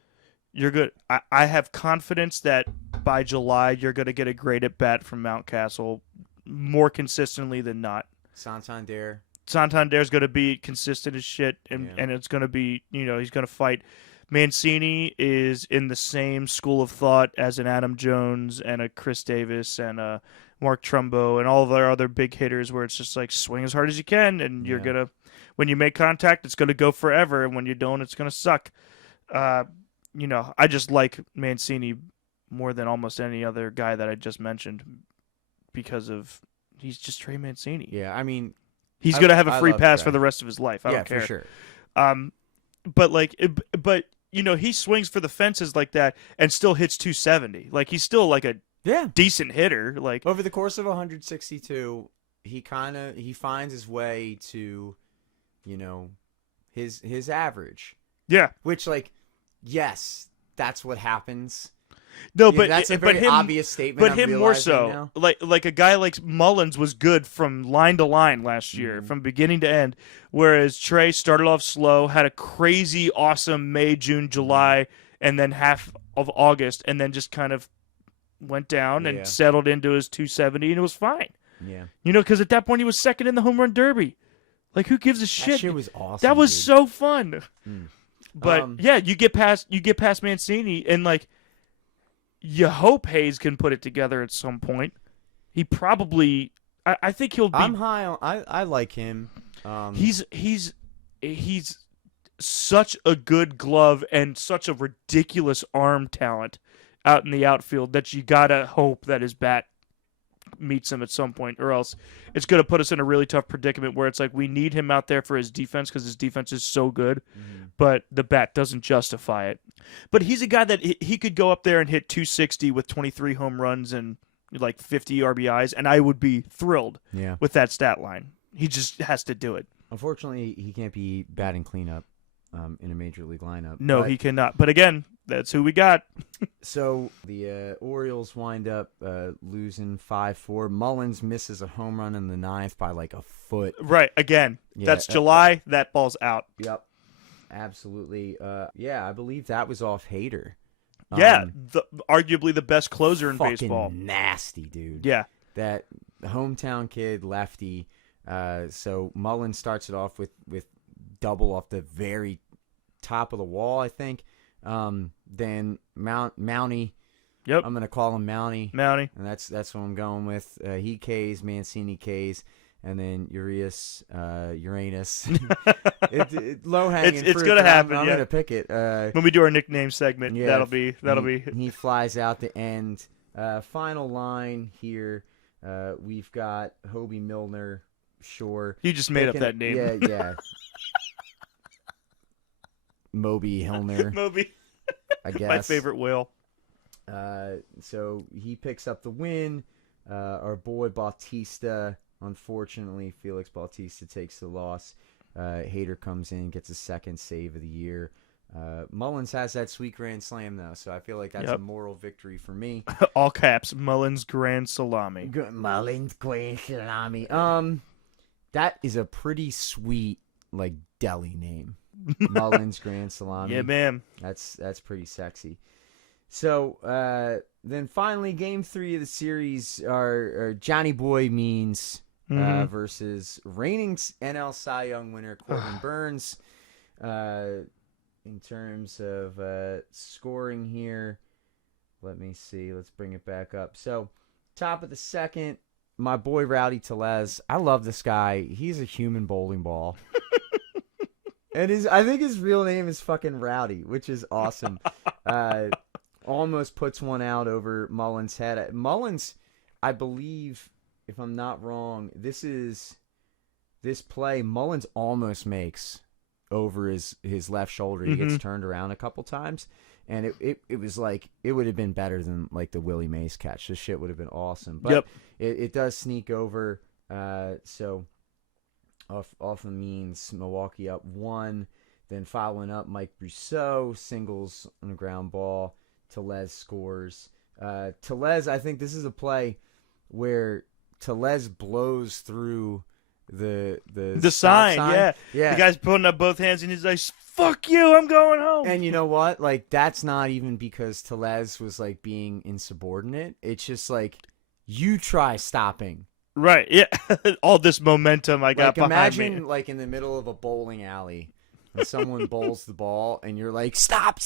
You're good. I have confidence that by July you're gonna get a great at bat from Mountcastle more consistently than not. Santander's going to be consistent as shit, and it's going to be, he's going to fight. Mancini is in the same school of thought as an Adam Jones and a Chris Davis and a Mark Trumbo and all of their other big hitters where it's just like swing as hard as you can, and you're going to, when you make contact, it's going to go forever, and when you don't, it's going to suck. I just like Mancini more than almost any other guy that I just mentioned because of he's just Trey Mancini. Yeah, I mean, he's gonna have a free pass for the rest of his life. I don't care. For sure. But he swings for the fences like that and still hits 270. Like he's still like a decent hitter. Like over the course of 162, he finds his way to, his average. Yeah. Which yes, that's what happens. No, but that's a very obvious statement. But him more so, like a guy like Mullins was good from line to line last year, from beginning to end. Whereas Trey started off slow, had a crazy, awesome May, June, July, and then half of August, and then just kind of went down and settled into his 270, and it was fine. Yeah, because at that point he was second in the home run derby. Like who gives a shit? That shit was awesome. That was dude. So fun. But you get past Mancini and like. You hope Hayes can put it together at some point. He probably, I think he'll be. I'm high on. I like him. He's such a good glove and such a ridiculous arm talent out in the outfield that you gotta hope that his bat meets him at some point, or else it's gonna put us in a really tough predicament where it's like we need him out there for his defense because his defense is so good, but the bat doesn't justify it. But he's a guy that he could go up there and hit 260 with 23 home runs and like 50 RBIs, and I would be thrilled with that stat line. He just has to do it. Unfortunately, he can't be batting cleanup in a major league lineup. No, he cannot. But again, that's who we got. So the Orioles wind up losing 5-4. Mullins misses a home run in the 9th by like a foot. Right. Again, that's July. That ball's out. Yep. Absolutely. I believe that was off Hader. Arguably the best closer in baseball. Nasty, dude. Yeah. That hometown kid, lefty. So Mullins starts it off with double off the very top of the wall, I think. Then Mountie. Yep. I'm gonna call him Mountie. Mountie. And that's what I'm going with. He Ks, Mancini Ks, and then Uranus. Low hanging fruit. It's gonna happen. I'm yeah. gonna pick it. When we do our nickname segment, Yeah, that'll be. He flies out the end. Final line here. We've got Hobie Milner. Sure. You just made up that name. Yeah. Moby Hilner. Moby. I guess. My favorite whale. So he picks up the win. Our boy Bautista, unfortunately, Felix Bautista takes the loss. Hader comes in, gets a second save of the year. Mullins has that sweet grand slam, though, so I feel like that's a moral victory for me. All caps, Mullins Grand Salami. Mullins Grand Salami. That is a pretty sweet, like, deli name. Mullins Grand Salami. Yeah, man. That's pretty sexy. So then finally, Game 3 of the series are Johnny Boy Means versus reigning NL Cy Young winner Corbin Burns. In terms of scoring here, let me see. Let's bring it back up. So top of the second, my boy Rowdy Tellez. I love this guy. He's a human bowling ball. And I think his real name is fucking Rowdy, which is awesome. Almost puts one out over Mullins' head. Mullins, I believe, if I'm not wrong, this play Mullins almost makes over his left shoulder. He gets turned around a couple times, and it was like it would have been better than like the Willie Mays catch. This shit would have been awesome, but it does sneak over. So off means Milwaukee up 1. Then following up, Mike Brousseau singles on a ground ball. Tellez scores. Tellez, I think this is a play where Tellez blows through the sign. Yeah. The guy's putting up both hands and he's like, "Fuck you, I'm going home." And you know what? Like, that's not even because Tellez was like being insubordinate. It's just like, you try stopping. Right. Yeah. All this momentum I got behind me. Imagine like in the middle of a bowling alley. And someone bowls the ball, and you're like, stop,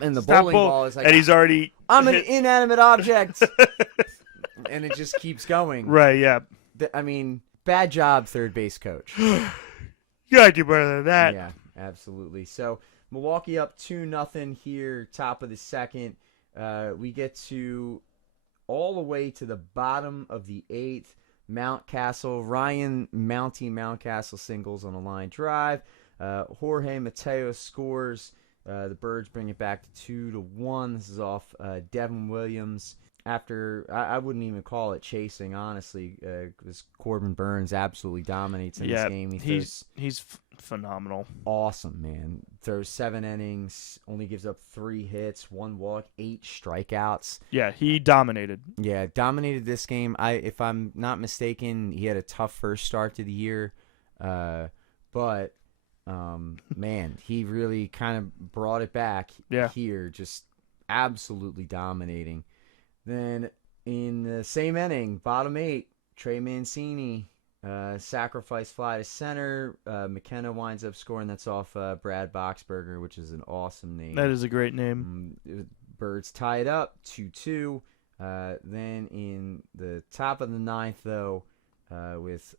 and the bowling ball is like, and he's already, I'm an inanimate object, and it just keeps going. Right? Yeah. I mean, bad job, third base coach. You gotta do better than that. Yeah, absolutely. So Milwaukee up 2-0 here, top of the second. We get to all the way to the bottom of the 8th. Mountcastle, Ryan Mountcastle singles on a line drive. Jorge Mateo scores. The Birds bring it back to 2-1. This is off Devin Williams. After, I wouldn't even call it chasing, honestly, because Corbin Burns absolutely dominates in this game. He's phenomenal. Awesome, man. Throws 7 innings, only gives up 3 hits, 1 walk, 8 strikeouts. Yeah, he dominated. Yeah, dominated this game. If I'm not mistaken, he had a tough first start to the year, but man, he really kind of brought it back here, just absolutely dominating. Then in the same inning, bottom 8, Trey Mancini, sacrifice fly to center. McKenna winds up scoring. That's off Brad Boxberger, which is an awesome name. That is a great name. Birds tie it up 2-2. Then in the top of the 9th, though, with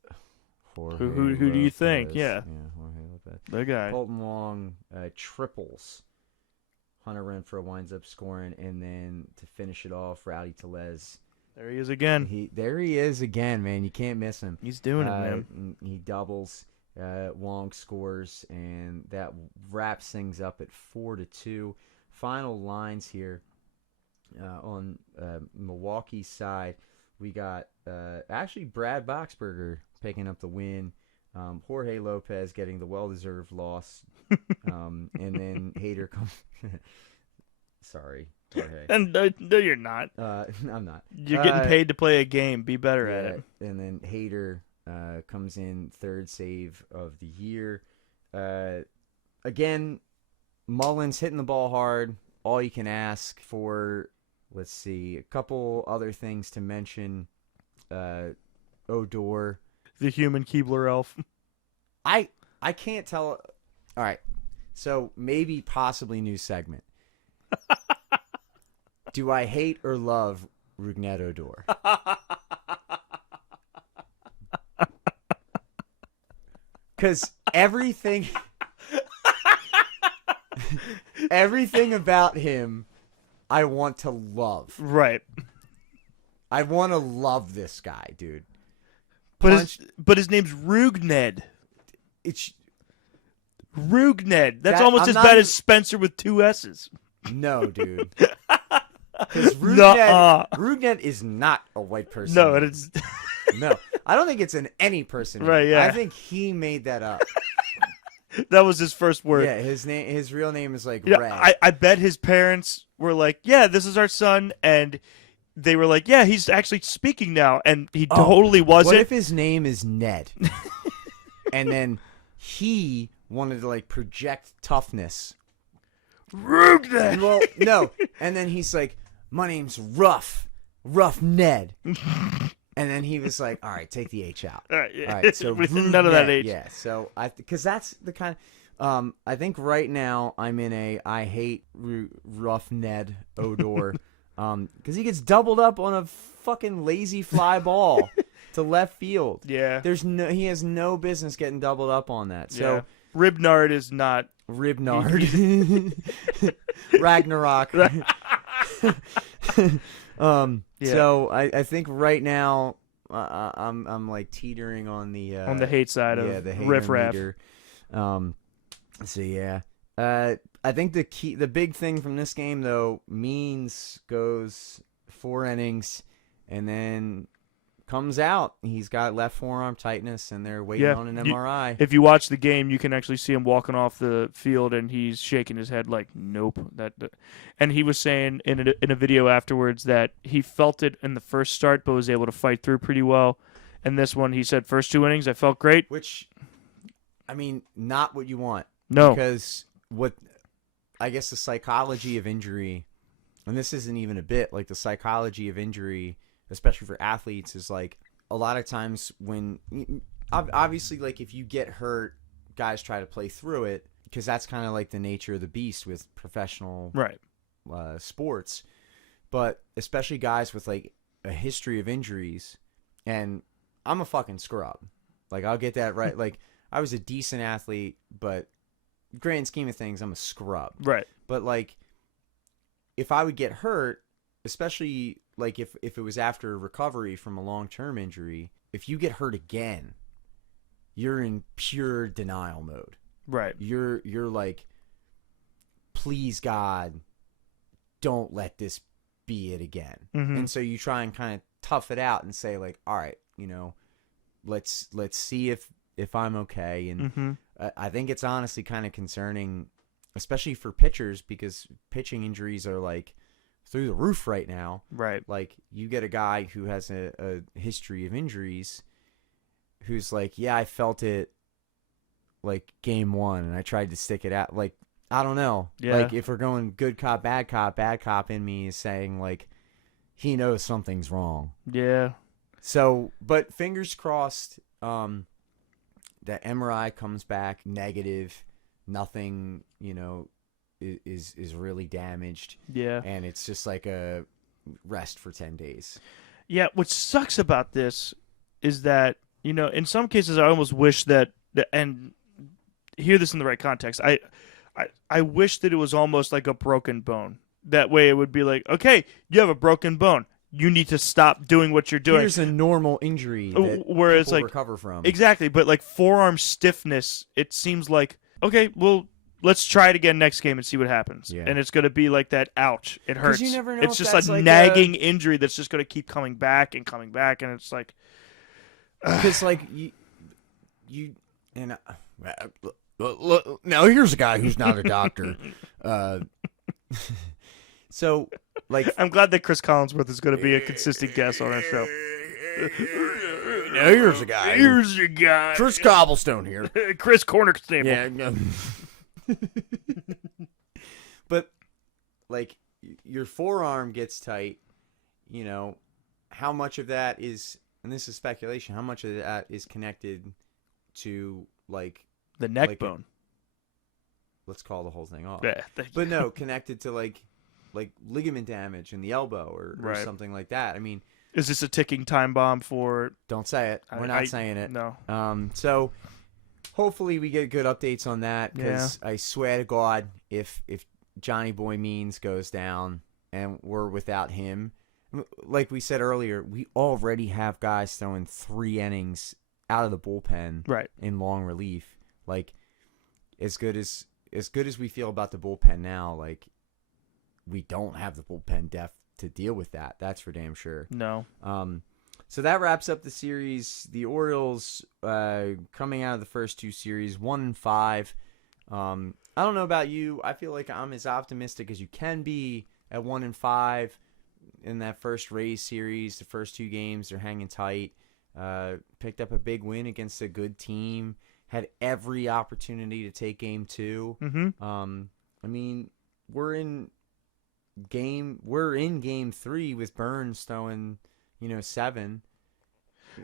Jorge who do you think? Lopez. Yeah, Jorge Lopez. the guy. Colton Wong triples. Hunter Renfroe winds up scoring, and then to finish it off, Rowdy Tellez. There he is again. There he is again, man. You can't miss him. He's doing it, man. He doubles. Wong scores, and that wraps things up at 4-2. Final lines here on Milwaukee's side. We got actually Brad Boxberger picking up the win. Jorge Lopez getting the well-deserved loss. And then Hader comes. Sorry, Jorge. And no, you're not. I'm not. You're getting paid to play a game. Be better at it. And then Hader comes in, 3rd save of the year. Again, Mullins hitting the ball hard. All you can ask for. Let's see. A couple other things to mention. Odor. The human Keebler elf. I can't tell. All right. So maybe possibly new segment. Do I hate or love Rougned Odor? Because everything about him, I want to love. Right. I want to love this guy, dude. But his name's Rougned. It's Rougned. That's That- almost I'm as not bad even- as Spencer with 2 S's. no, dude. Because Nuh-uh. Rougned is not a white person. No, and it's No, I don't think it's an any person. name. Right, yeah. I think he made that up. that was his first word. Yeah, his real name is like You know, Red. I bet his parents were like, "Yeah, this is our son," and they were like, "Yeah, he's actually speaking now," and he totally wasn't. What if his name is Ned? And then he wanted to like project toughness. Rougned. Well, no. And then he's like, "My name's Rough Ned." And then he was like, "All right, take the H out." All right, yeah. All right, so With none of that Rougned, H. Yeah, so because that's the kind of I think right now I'm in a I hate Rough Ned Odor because he gets doubled up on a fucking lazy fly ball to left field. Yeah. He has no business getting doubled up on that. So Yeah. Ribnard is not. Ribnard, Ragnarok. Yeah. So I think right now I'm like teetering on the hate side of the Riff Raff. meter. So yeah, I think the big thing from this game though, Means goes 4 innings, and then comes out. He's got left forearm tightness, and they're waiting on an MRI. If you watch the game, you can actually see him walking off the field, and he's shaking his head like, "Nope." And he was saying in a video afterwards that he felt it in the first start, but was able to fight through pretty well. And this one, he said, first 2 innings, I felt great. Which, I mean, not what you want. No, Because I guess the psychology of injury, and this isn't even a bit, like the psychology of injury, especially for athletes, is like a lot of times when, obviously, like if you get hurt, guys try to play through it because that's kind of like the nature of the beast with professional right. sports. But especially guys with like a history of injuries, and I'm a fucking scrub. Like I'll get that right. Like I was a decent athlete, but grand scheme of things, I'm a scrub. Right. But like, if I would get hurt, especially like if it was after recovery from a long-term injury, if you get hurt again, you're in pure denial mode. Right. You're like, please God, don't let this be it again. Mhm. And so you try and kind of tough it out and say like, all right, let's see if I'm okay. And Mm-hmm. I think it's honestly kind of concerning, especially for pitchers, because pitching injuries are like through the roof right now. Right. Like you get a guy who has a history of injuries who's like, yeah, I felt it like game 1 and I tried to stick it out. Like, I don't know. Yeah. Like if we're going good cop in me is saying like he knows something's wrong. Yeah. So, but fingers crossed, that MRI comes back negative, nothing, is really damaged, Yeah. and it's just like a rest for 10 days. Yeah. What sucks about this is that, in some cases, I almost wish that, and hear this in the right context. I wish that it was almost like a broken bone. That way, it would be like, okay, you have a broken bone. You need to stop doing what you're doing. Here's a normal injury that Whereas, people like, recover from. Exactly, but like forearm stiffness, it seems like, okay, well, let's try it again next game and see what happens. Yeah. And it's going to be like that, ouch, it hurts. you never know it's if just that's a like nagging injury that's just going to keep coming back, and it's like, Because like you and look, now here's a guy who's not a doctor. So like I'm glad that Chris Collinsworth is going to be a consistent guest on our show. now here's a guy. Here's your guy, Chris Cobblestone here. Chris Cornerstable. Yeah. No. But like your forearm gets tight, how much of that is, and this is speculation, how much of that is connected to like The neck like bone. let's call the whole thing off. Yeah, thank you. But no, connected to like like ligament damage in the elbow or Right. something like that. I mean, Is this a ticking time bomb for? don't say it. We're not saying it. No. So hopefully we get good updates on that, because I swear to God, if Johnny Boy Means goes down and we're without him, like we said earlier, we already have guys throwing 3 innings out of the bullpen Right. in long relief. Like, as good as we feel about the bullpen now, like, we don't have the bullpen depth to deal with that. That's for damn sure. No. So that wraps up the series. The Orioles, coming out of the first 2 series, 1-5. I don't know about you. I feel like I'm as optimistic as you can be at 1-5 in that first Rays series. The first 2 games, they're hanging tight. Picked up a big win against a good team. Had every opportunity to take game 2. Mm-hmm. I mean, we're in game 3 with Burns throwing, 7.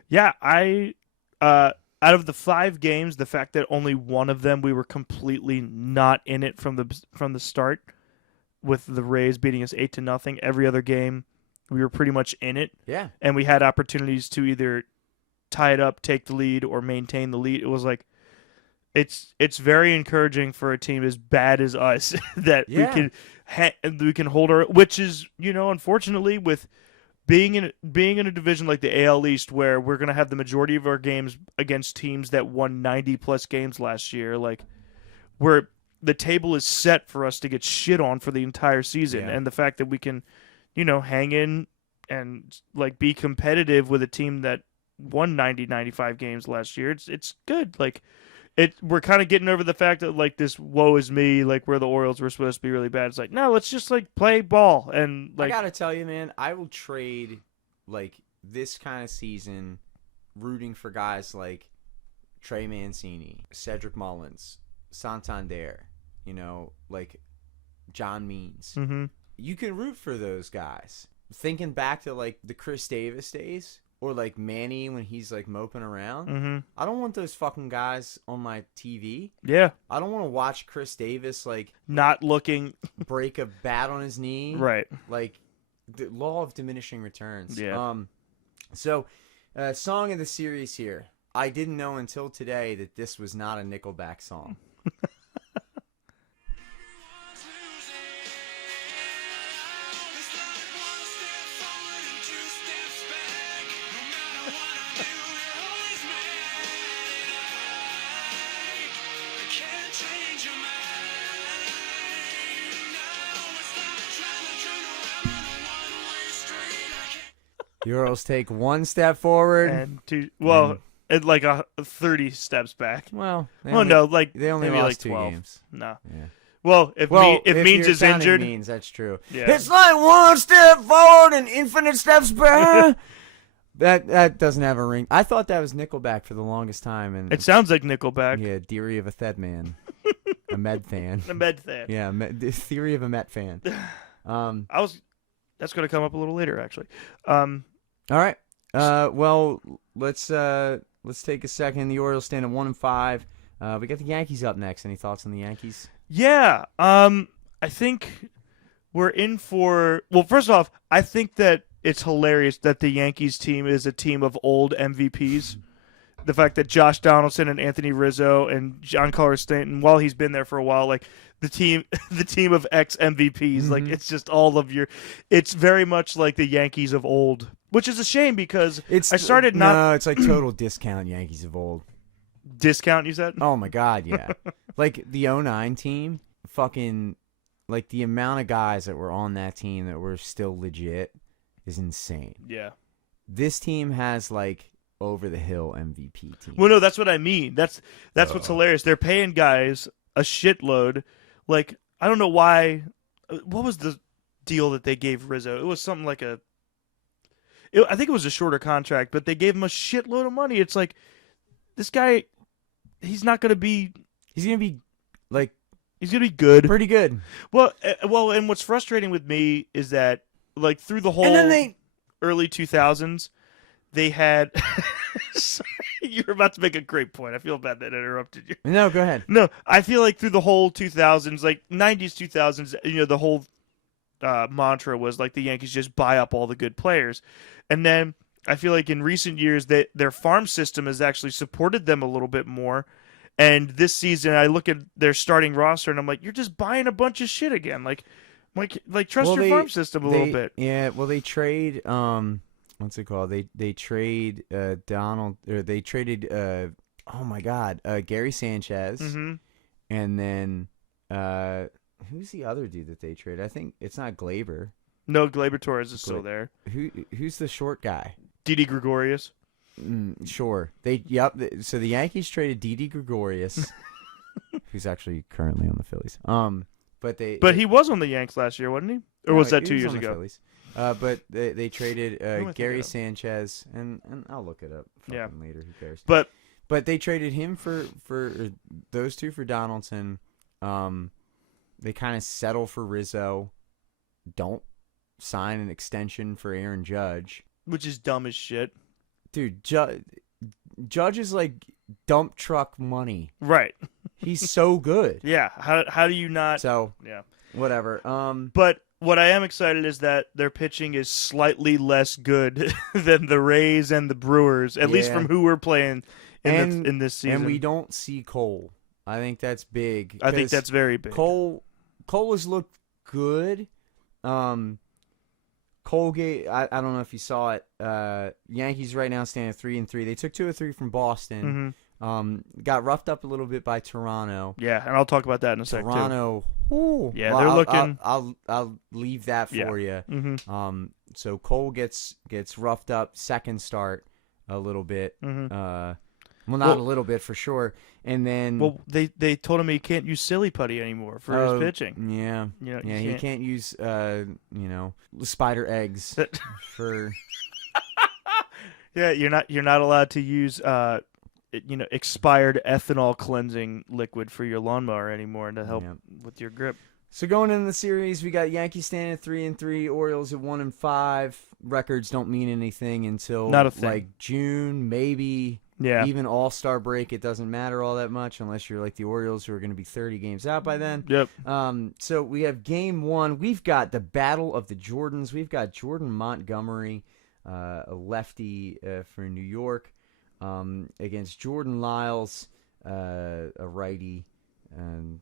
Yeah, out of the 5 games, the fact that only one of them we were completely not in it from the start, with the Rays beating us 8-0. Every other game, we were pretty much in it. Yeah. And we had opportunities to either tie it up, take the lead, or maintain the lead. It was like, it's very encouraging for a team as bad as us that we can hold our, which is, unfortunately, with being in a division like the AL East, where we're going to have the majority of our games against teams that won 90 plus games last year, like, where the table is set for us to get shit on for the entire season. Yeah. And the fact that we can, hang in and like be competitive with a team that won 90, 95 games last year, it's good. Like, we're kind of getting over the fact that, like, this woe is me, like, where the Orioles were supposed to be really bad. It's like, no, let's just, like, play ball. And, like, I gotta tell you, man, I will trade, like, this kind of season rooting for guys like Trey Mancini, Cedric Mullins, Santander, like John Means. Mm-hmm. You can root for those guys. Thinking back to, like, the Chris Davis days, or like Manny when he's like moping around. Mm-hmm. I don't want those fucking guys on my TV. Yeah. I don't want to watch Chris Davis like not looking break a bat on his knee. Right. Like the law of diminishing returns. Yeah. So song of the series here. I didn't know until today that this was not a Nickelback song. The Orioles take 1 step forward and 2, well, and like 30 steps back. Well, they only lost maybe like 2 12. games. No. Yeah. Well, if Means is injured, Means, that's true. Yeah. It's like 1 step forward and infinite steps back. That doesn't have a ring. I thought that was Nickelback for the longest time, and it sounds like Nickelback. Yeah, Theory of a Thed Man, a Med fan. A Med fan. Yeah, the Theory of a Met fan. That's going to come up a little later, actually. All right. Well, let's take a second. The Orioles stand at 1-5. We got the Yankees up next. Any thoughts on the Yankees? Yeah. I think we're in for. Well, first off, I think that it's hilarious that the Yankees team is a team of old MVPs. The fact that Josh Donaldson and Anthony Rizzo and Giancarlo Stanton, while he's been there for a while, like the team of ex MVPs, like it's just all of your. It's very much like the Yankees of old, which is a shame because it's like total discount Yankees of old. Discount, you said? Oh my God, yeah. Like the 2009 team, fucking, like the amount of guys that were on that team that were still legit is insane. Yeah. This team has like over the hill MVP team. Well, no, that's what I mean. That's what's hilarious. They're paying guys a shitload. Like, I don't know why. What was the deal that they gave Rizzo? It was something like I think it was a shorter contract, but they gave him a shitload of money. It's like, this guy, he's not going to be. He's going to be like. He's going to be good. Pretty good. Well, and what's frustrating with me is that, like, through the whole early 2000s, they had. Sorry, you were about to make a great point. I feel bad that I interrupted you. No, go ahead. No, I feel like through the whole 2000s, like 90s, 2000s, the whole mantra was like the Yankees just buy up all the good players, and then I feel like in recent years that their farm system has actually supported them a little bit more. And this season, I look at their starting roster and I'm like, you're just buying a bunch of shit again. Like trust your farm system a little bit. Yeah, well, they trade what's it called? They trade Donald, or they traded oh my God, Gary Sanchez, Mm-hmm. and then who's the other dude that they trade? I think it's not Glaber. No, Gleyber Torres is still there. Who's the short guy? Didi Gregorius. Sure. So the Yankees traded Didi Gregorius, who's actually currently on the Phillies. But He was on the Yanks last year, wasn't he? Or was that 2 years ago? Phillies. But they traded Who am I thinking Gary of? and I'll look it up later. Who cares? But they traded him for those two for Donaldson. They kind of settle for Rizzo. Don't sign an extension for Aaron Judge. which is dumb as shit. Dude, Judge is like dump truck money. Right. He's so good. Yeah. How do you not? So Yeah. whatever. But what I am excited is that their pitching is slightly less good than the Rays and the Brewers, at least from who we're playing in this season. And we don't see Cole. I think that's big. I think that's very big. Cole has looked good. Colgate, I don't know if you saw it. Yankees right now stand at 3-3. They took 2 of 3 from Boston. Mm-hmm. Got roughed up a little bit by Toronto. Yeah, and I'll talk about that in a second. Toronto. Ooh, yeah, well, they're looking. I'll leave that for you. Mm-hmm. So Cole gets roughed up second start a little bit. Mm-hmm. Well, not a little bit for sure. And then they told him he can't use silly putty anymore for his pitching. Yeah. You know, he can't use spider eggs for. Yeah, you're not allowed to use expired ethanol cleansing liquid for your lawnmower anymore to help with your grip. So going into the series, we got Yankees standing at 3-3, Orioles at 1-5. Records don't mean anything until Not a thing. like June, maybe. Yeah. Even All-Star break, it doesn't matter all that much unless you're like the Orioles, who are going to be 30 games out by then. Yep. So we have Game 1. We've got the Battle of the Jordans. We've got Jordan Montgomery, a lefty for New York, against Jordan Lyles, a righty. I'm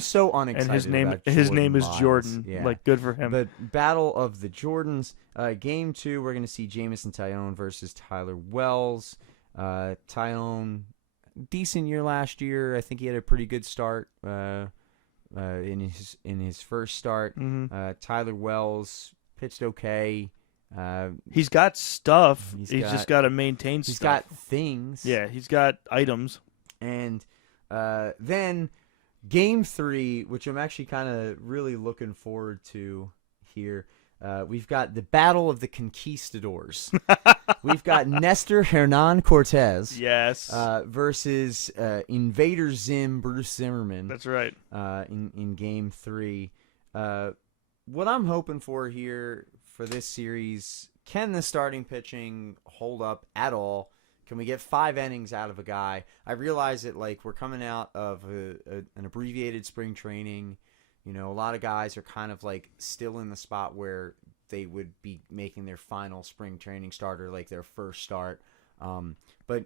so unexcited. And his name is Jordan. Yeah. Like, good for him. But Battle of the Jordans. Game 2, we're going to see Jameson Taillon versus Tyler Wells. Taillon, decent year last year. I think he had a pretty good start in his first start. Mm-hmm. Tyler Wells pitched okay. He's got stuff. He's just got to maintain stuff. He's got things. Yeah, he's got items. And then Game 3, which I'm actually kind of really looking forward to here. We've got the Battle of the Conquistadors. We've got Nestor Hernan Cortez. Yes. Versus Invader Zim Bruce Zimmerman. That's right. In Game 3. What I'm hoping for here for this series, can the starting pitching hold up at all? Can we get 5 innings out of a guy? I realize that like we're coming out of an abbreviated spring training. You know, a lot of guys are kind of like still in the spot where they would be making their final spring training start or like their first start. But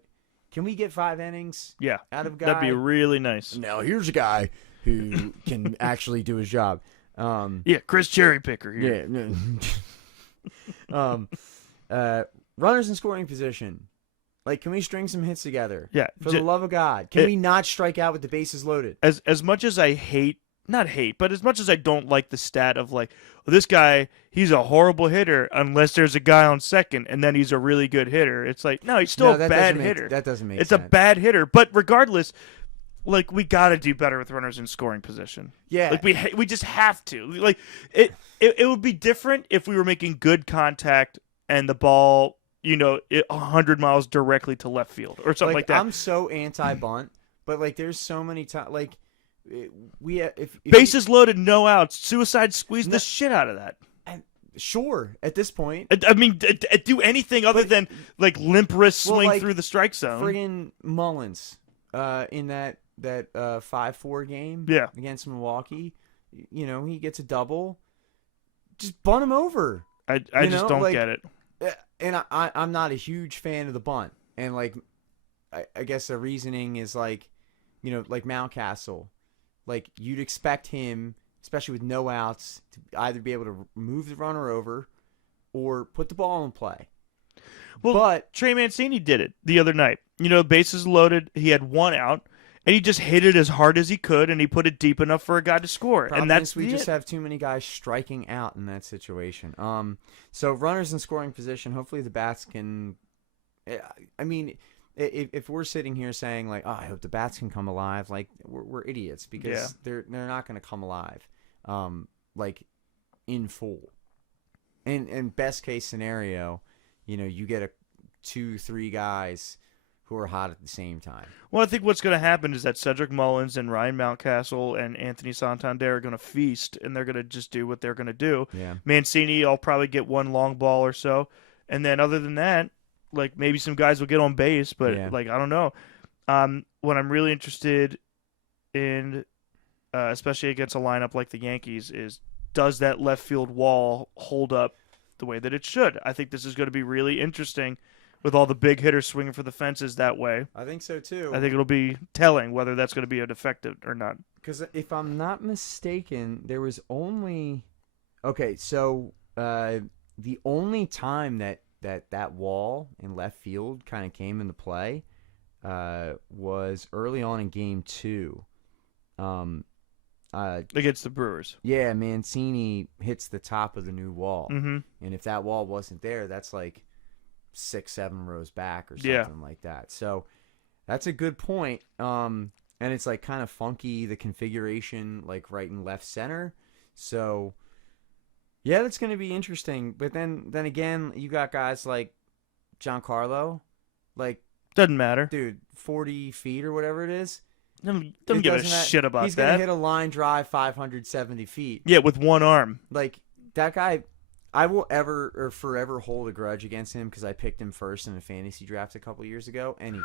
can we get 5 innings out of a guy? That'd be really nice. Now, here's a guy who can actually do his job. Chris Cherry Picker here. Runners in scoring position. Like, can we string some hits together? Yeah. For the love of God. Can we not strike out with the bases loaded? As much as I not hate, but as much as I don't like the stat of like, this guy, he's a horrible hitter unless there's a guy on second and then he's a really good hitter. It's like, no, he's still a bad hitter. That doesn't make sense. It's a bad hitter. But regardless, like, we got to do better with runners in scoring position. Yeah. Like, we just have to. Like, it would be different if we were making good contact and the ball, 100 miles directly to left field or something like that. I'm so anti-bunt, but, like, there's so many times, like, if bases loaded, no outs, suicide, squeeze the shit out of that. Sure, at this point. I mean, do anything other than, like, limp wrist swing through the strike zone. Friggin' Mullins in that 5-4 game Yeah. against Milwaukee, he gets a double. just bunt him over. I You just know, don't like, get it. And I'm not a huge fan of the bunt. And like, I guess the reasoning is like, like Mountcastle, like you'd expect him, especially with no outs, to either be able to move the runner over or put the ball in play. Well, But Trey Mancini did it the other night. Bases loaded. He had one out, and he just hit it as hard as he could, and he put it deep enough for a guy to score. problem And that's is we just have too many guys striking out in that situation. So runners in scoring position. Hopefully the bats can. I mean, if we're sitting here saying like, "Oh, I hope the bats can come alive," like we're idiots because they're not going to come alive, like in full. And best case scenario, you get 2-3 guys who are hot at the same time. Well, I think what's going to happen is that Cedric Mullins and Ryan Mountcastle and Anthony Santander are going to feast, and they're going to just do what they're going to do. Yeah. Mancini, I'll probably get one long ball or so, and then other than that, like maybe some guys will get on base, but like I don't know. What I'm really interested in, especially against a lineup like the Yankees, is does that left field wall hold up the way that it should? I think this is going to be really interesting with all the big hitters swinging for the fences that way. I think so too. I think it'll be telling whether that's going to be an effective or not. Because if I'm not mistaken, there was only so the only time that wall in left field kind of came into play was early on in Game 2. Against the Brewers. Yeah, Mancini hits the top of the new wall. Mm-hmm. And if that wall wasn't there, that's like 6-7 rows back or something like that. So that's a good point. And it's like kind of funky, the configuration, like right and left center. So yeah, that's going to be interesting. But then again, you got guys like Giancarlo, like doesn't matter, dude, 40 feet or whatever it is. Don't give a shit about He's that. He's going to hit a line drive 570 feet. Yeah, with one arm. Like, that guy, I will forever hold a grudge against him because I picked him first in a fantasy draft a couple years ago, and he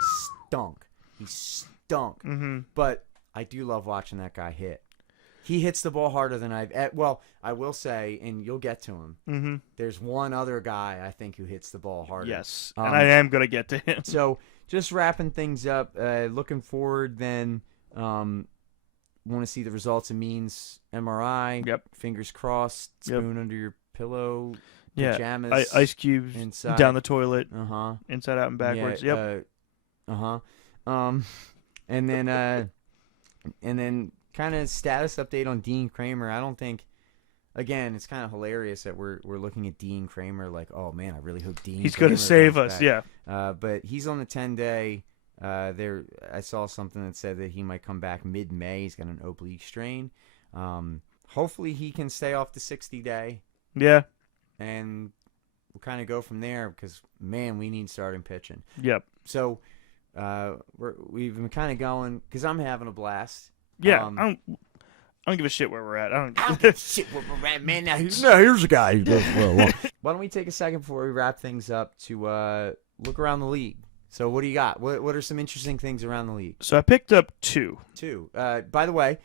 stunk. Mm-hmm. But I do love watching that guy hit. He hits the ball harder than well, I will say, and you'll get to him, mm-hmm. there's one other guy I think who hits the ball harder. Yes, and I am going to get to him. So, just wrapping things up, looking forward then, want to see the results of Means MRI. Yep. Fingers crossed, spoon under your pillow, yeah. pajamas. Ice cubes inside. Down the toilet. Uh-huh. Inside out and backwards. Yeah, yep. And then kind of status update on Dean Kramer. I don't think, again, it's kind of hilarious that we're looking at Dean Kramer like, oh man, I really hope he's going to save us. back. Yeah. But he's on the 10-day. I saw something that said that he might come back mid-May. He's got an oblique strain. Hopefully he can stay off the 60-day. Yeah. And we'll kind of go from there because, man, we need starting pitching. Yep. So we've been kind of going because I'm having a blast. Yeah. I don't give a shit where we're at. I don't give a shit where we're at, man. Now here's a guy who does well. Why don't we take a second before we wrap things up to look around the league? So what do you got? What are some interesting things around the league? So I picked up two. By the way,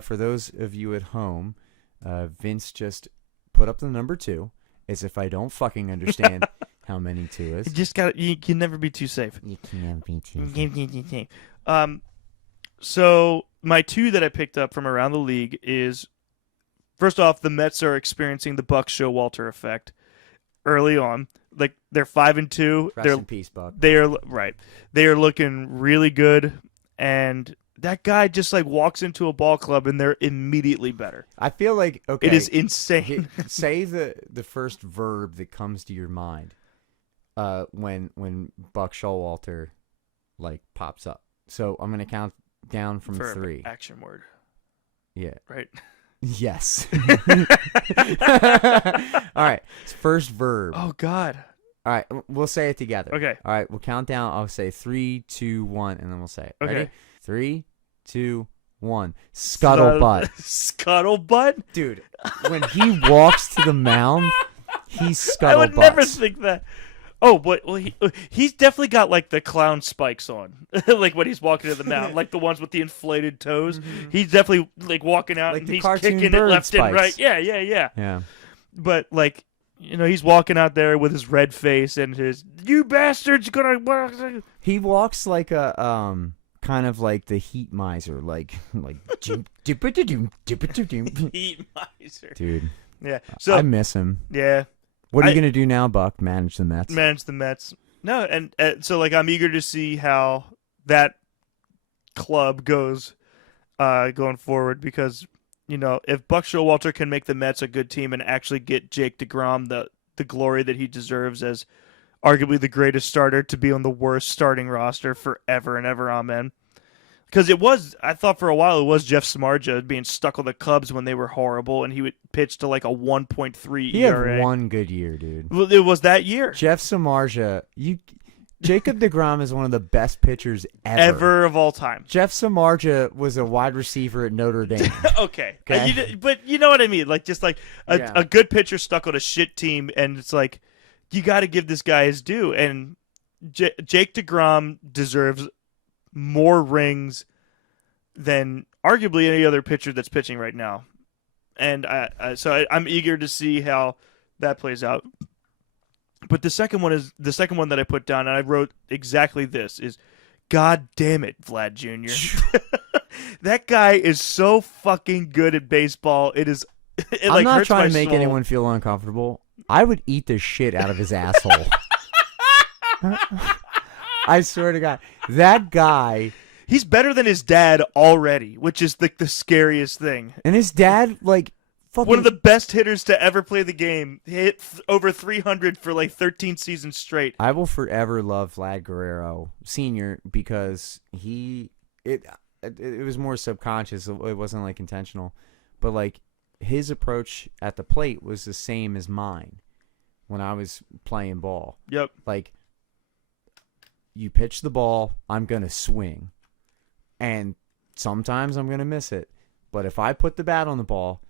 for those of you at home, Vince just put up the number 2 as if I don't fucking understand how many 2 is. You can never be too safe. You can't be too safe. So my 2 that I picked up from around the league is, first off, the Mets are experiencing the Buck Showalter effect early on. Like they're 5-2. Rest in peace, Buck. They are right. They are looking really good, and that guy just like walks into a ball club and they're immediately better. I feel like it is insane. Say the first verb that comes to your mind when Buck Showalter like pops up. So I'm gonna count down from for 3. Action word. Yeah. Right. Yes. All right. It's first verb. Oh God. All right. We'll say it together. Okay. All right. We'll count down. I'll say 3, 2, 1, and then we'll say it. Okay. Ready? 3, 2, 1. Scuttlebutt. Scuttlebutt? Dude, when he walks to the mound, he's scuttlebutt. I would never think that. Oh, but he's definitely got like the clown spikes on, like when he's walking to the mound, like the ones with the inflated toes. Mm-hmm. He's definitely like walking out like and the he's cartoon kicking it left spikes. and right. Yeah. but like, he's walking out there with his red face and his "you bastards gonna." He walks like a kind of like the Heat miser, like Heat miser. dude. Yeah. So I miss him. yeah, What are you gonna do now, Buck? Manage the Mets? manage the Mets. No, and so like I'm eager to see how that club goes going forward because if Buck Showalter can make the Mets a good team and actually get Jake DeGrom the glory that he deserves as arguably the greatest starter to be on the worst starting roster forever and ever, amen. Because I thought for a while it was Jeff Samardzija being stuck on the Cubs when they were horrible, and he would pitch to like a 1.3 He ERA. had one good year, dude. Well, it was that year. Jeff Samardzija, Jacob DeGrom is one of the best pitchers Ever of all time. Jeff Samardzija was a wide receiver at Notre Dame. Okay. Okay. But you know what I mean? Like, just like a good pitcher stuck on a shit team, and it's like, you got to give this guy his due. And Jake DeGrom deserves more rings than arguably any other pitcher that's pitching right now. And I'm eager to see how that plays out. But the second one that I put down, and I wrote exactly this, is God damn it, Vlad Jr. That guy is so fucking good at baseball. I'm not hurts trying my to make soul. anyone feel uncomfortable. I would eat the shit out of his asshole. I swear to God. That guy. He's better than his dad already, which is the scariest thing. And his dad, like, fucking. One of the best hitters to ever play the game. He hit over 300 for like 13 seasons straight. I will forever love Vlad Guerrero Sr. because it was more subconscious. It wasn't like intentional. But like his approach at the plate was the same as mine when I was playing ball. Yep. Like, you pitch the ball, I'm going to swing. And sometimes I'm going to miss it. But if I put the bat on the ball,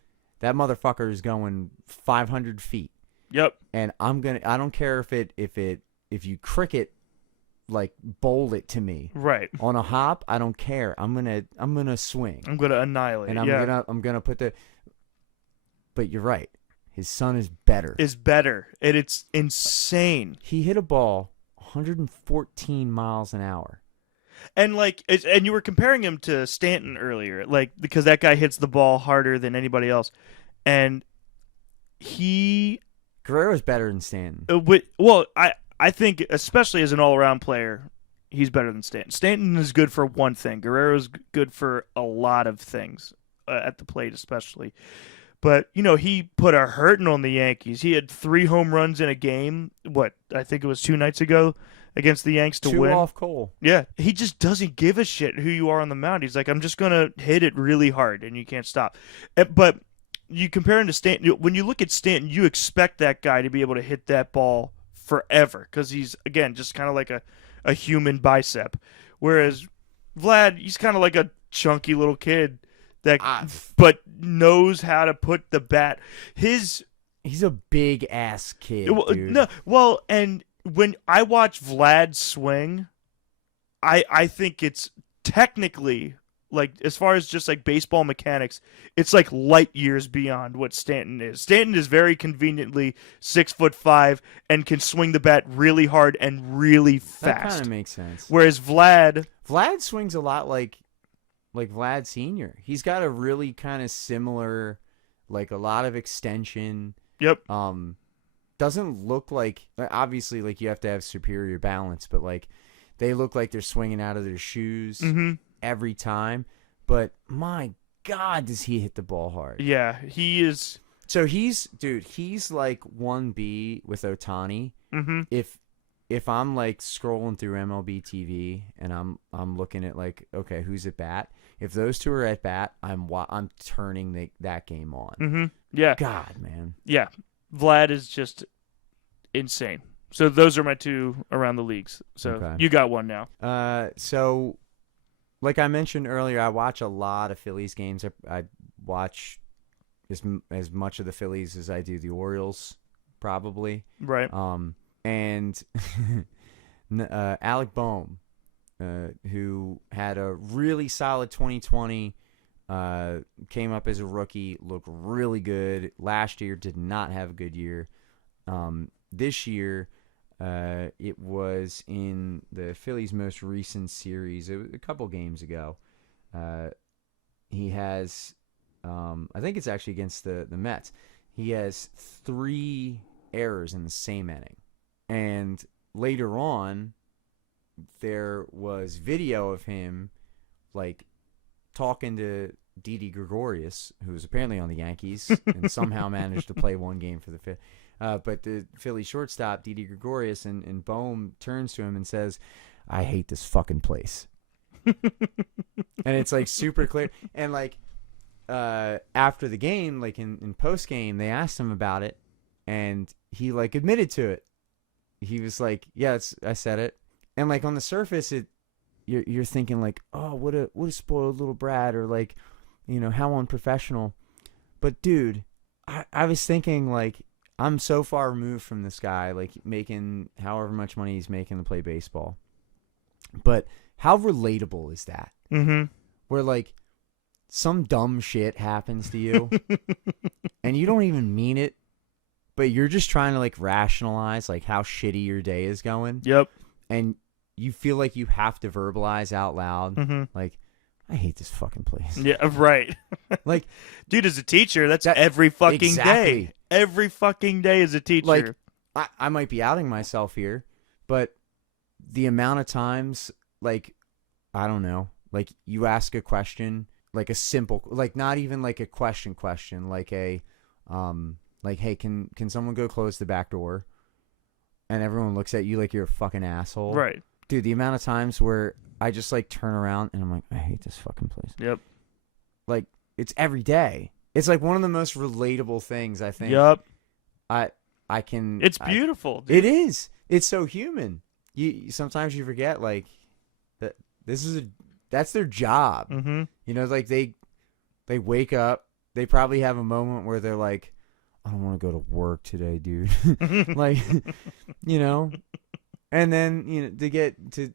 that motherfucker is going 500 feet. Yep. And I don't care if you cricket, like, bowl it to me. Right. On a hop, I don't care. I'm gonna swing. I'm gonna annihilate. And I'm gonna put the. But you're right. His son is better. Is better, and it's insane. He hit a ball 114 miles an hour. And and you were comparing him to Stanton earlier, like because that guy hits the ball harder than anybody else, and Guerrero's better than Stanton. Well, I think especially as an all-around player, he's better than Stanton. Stanton is good for one thing. Guerrero's good for a lot of things at the plate, especially. But he put a hurting on the Yankees. He had 3 home runs in a game. I think it was 2 nights ago against the Yanks to 2 win. off Cole. Yeah, he just doesn't give a shit who you are on the mound. He's like, I'm just gonna hit it really hard, and you can't stop. But you compare him to Stanton. When you look at Stanton, you expect that guy to be able to hit that ball forever because he's, again, just kind of like a human bicep. Whereas Vlad, he's kind of like a chunky little kid that but knows how to put the bat. He's a big ass kid. Dude. No, well, and when I watch Vlad swing, I think it's technically, like, as far as just like baseball mechanics, it's like light years beyond what Stanton is. Stanton is very conveniently 6'5" and can swing the bat really hard and really fast. That kind of makes sense. Whereas Vlad swings a lot like Vlad Sr. He's got a really kind of similar, like, a lot of extension. Yep. Doesn't look like, obviously, like, you have to have superior balance, but like they look like they're swinging out of their shoes every time. But my God, does he hit the ball hard? Yeah, he is. So he's like 1B with Ohtani. Mm-hmm. If I'm like scrolling through MLB TV and I'm looking at, like, okay, who's at bat? If those two are at bat, I'm turning that game on. Mm-hmm. Yeah. God, man. Yeah. Vlad is just insane. So those are my 2 around the leagues. So Okay. You got one now. So like I mentioned earlier, I watch a lot of Phillies games. I watch as much of the Phillies as I do the Orioles, probably. Right. And Alec Boehm, who had a really solid 2020, Came up as a rookie, looked really good. Last year did not have a good year. This year, it was in the Phillies' most recent series. It was a couple games ago. He has, I think it's actually against the Mets. He has 3 errors in the same inning. And later on, there was video of him, like, talking to Didi Gregorius, who's apparently on the Yankees and somehow managed to play one game for the Phillies. But the Philly shortstop, Didi Gregorius, and Bohm turns to him and says, "I hate this fucking place." And it's like super clear. And like after the game, like in post game, they asked him about it, and he like admitted to it. He was like, "Yeah, I said it." And like on the surface, you're thinking like, "Oh, what a spoiled little brat," or like, you know, how unprofessional. But dude, I was thinking like, I'm so far removed from this guy, like making however much money he's making to play baseball. But how relatable is that? Mm-hmm. Where like some dumb shit happens to you and you don't even mean it, but you're just trying to like rationalize like how shitty your day is going. Yep. And you feel like you have to verbalize out loud, like, I hate this fucking place. Yeah, right. Like, dude, as a teacher, that's every fucking exactly. day. Every fucking day as a teacher. Like, I might be outing myself here, but the amount of times, like, I don't know, like, you ask a question, like a simple, like, not even like a question, like a, like, hey, can someone go close the back door? And everyone looks at you like you're a fucking asshole. Right. Dude, the amount of times where I just, like, turn around and I'm like, I hate this fucking place. Yep. Like, it's every day. It's, like, one of the most relatable things, I think. Yep. I can... It's beautiful, dude. It is. It's so human. Sometimes you forget, like, that that's their job. Mm-hmm. You know, like, they wake up. They probably have a moment where they're like, I don't want to go to work today, dude. Like, you know... And then, you know, to get to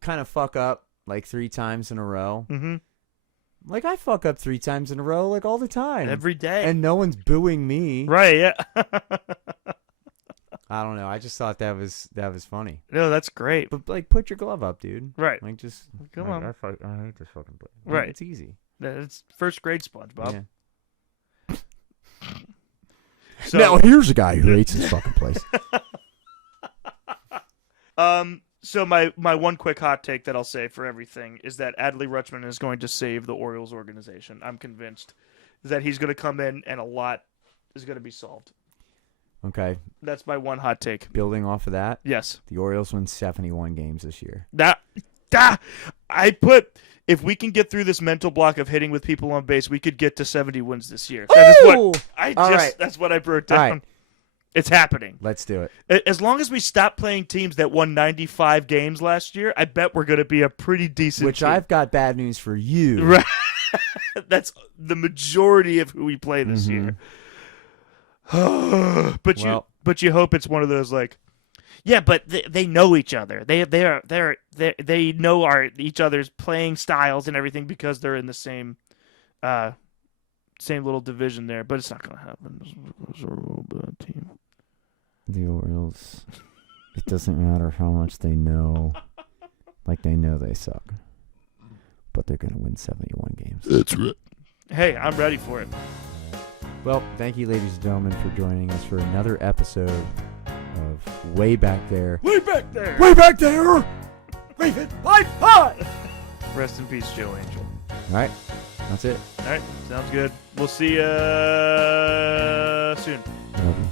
kind of fuck up like 3 times in a row. Mm-hmm. Like, I fuck up 3 times in a row, like, all the time. Every day. And no one's booing me. Right, yeah. I don't know. I just thought that was funny. No, that's great. But, like, put your glove up, dude. Right. Like, just... Come like, on. I hate this fucking place. Right. Like, it's easy. It's first grade SpongeBob. Yeah. So, now, here's a guy who hates this fucking place. So my one quick hot take that I'll say for everything is that Adley Rutschman is going to save the Orioles organization. I'm convinced that he's going to come in and a lot is going to be solved. Okay. That's my one hot take. Building off of that, Yes. the Orioles win 71 games this year. If we can get through this mental block of hitting with people on base, we could get to 70 wins this year. That is what that's what I wrote down. Right. It's happening. Let's do it. As long as we stop playing teams that won 95 games last year, I bet we're going to be a pretty decent Which team. I've got bad news for you. Right. That's the majority of who we play this year. But you hope it's one of those like, yeah, but they know each other. They know each other's playing styles and everything because they're in the same little division there. But it's not going to happen. It's a real bad team. The Orioles, it doesn't matter how much they know. Like, they know they suck. But they're going to win 71 games. That's right. Hey, I'm ready for it. Well, thank you, ladies and gentlemen, for joining us for another episode of Way Back There. Way back there. Way Back There! Wave it high! Rest in peace, Joe Angel. All right, that's it. All right, sounds good. We'll see you soon. Love you.